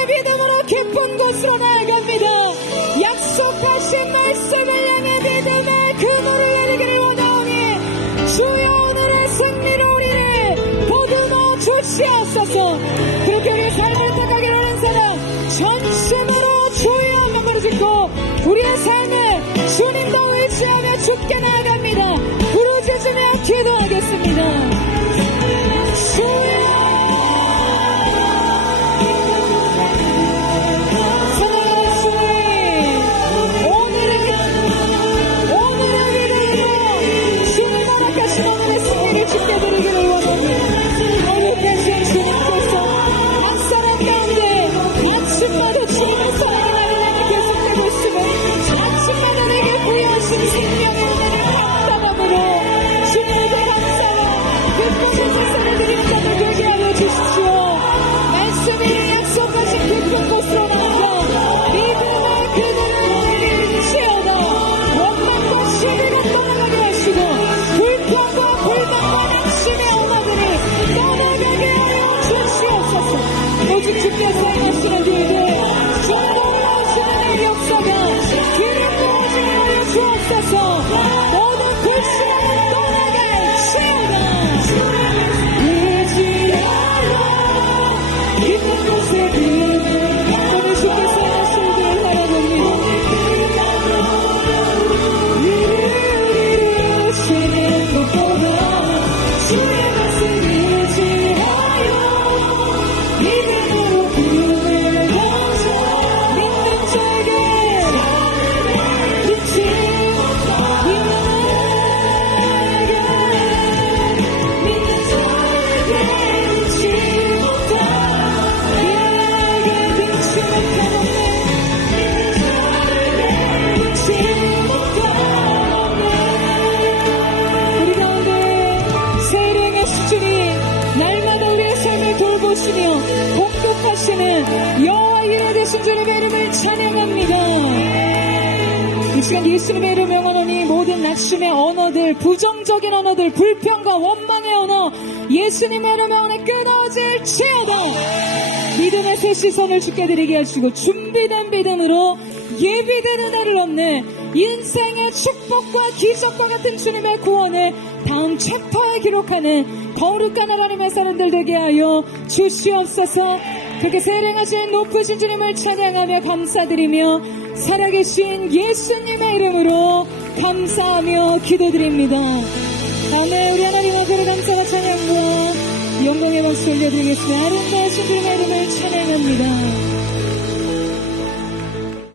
믿음으로 기쁜 곳으로 나아갑니다. 약속하신 말씀을 향해 믿음의 그물을 내리기를 원하오니 주여, 오늘의 승리로 우리를 거두어 주시옵소서. 그렇게 우리의 삶을 택하기를 하는 사람 전심으로 주여 명을 짓고 우리의 삶을 주님도 의지하며 죽게 나아갑니다. 부르짖으며 기도하겠습니다. 아침마다 주님의 사랑이 나를 향해 계속되고 있음을 아침마다 내게 부여하신 생명의 은혜를 감사함으로 주님께 감사와 기쁨의 제사를 드리는 자들 되게 하여 주십시오. 말씀이 약속하신 기쁜 곳으로 나아가 믿음의 그늘을 채워다 원망과 시비를 떠나가게 하시고 불평과 불만과 낙심의 엄마들이 떠나가게 하여 주시옵소서. 오직 주께서 행하시는 일들 중보를 하시는 일 역사가 길을 부어주는 주옵소서. 모든 불신을 떠나갈지어다. 의지하여 깊은 곳에 오늘 주께서 행하시는 일을 바라봅니다. 이루시는 것보다 주의 말씀 의지하여 믿음으로 꿈을 던져 믿는 자에게 빛이 믿는 자에게 빛이 없다. 내게 빛이 없다. 우리 가운데 세령의 수준이 날마다 우리의 삶을 돌보시며 공급하시는 여호와 이레 되신 주님의 이름을 찬양합니다. 이 시간 예수님의 이름 명하노니 모든 낙심의 언어들, 부정적인 언어들, 불평과 원망의 언어 예수님의 이름 명하노니 끊어질지어다. 믿음의 새 시선을 주께 드리게 하시고 준비된 믿음으로 예비된 은혜를 얻는 인생의 축복과 기적과 같은 주님의 구원을 다음 챕터에 기록하는 거룩한 하나님의 사람들 되게 하여 주시옵소서. 그렇게 세령하신 높으신 주님을 찬양하며 감사드리며 살아계신 예수님의 이름으로 감사하며 기도드립니다. 아멘. 우리 하나님 앞으로 감사와 찬양과 영광의 박수 올려드리겠습니다. 아름다우신 주님의 이름을 찬양합니다.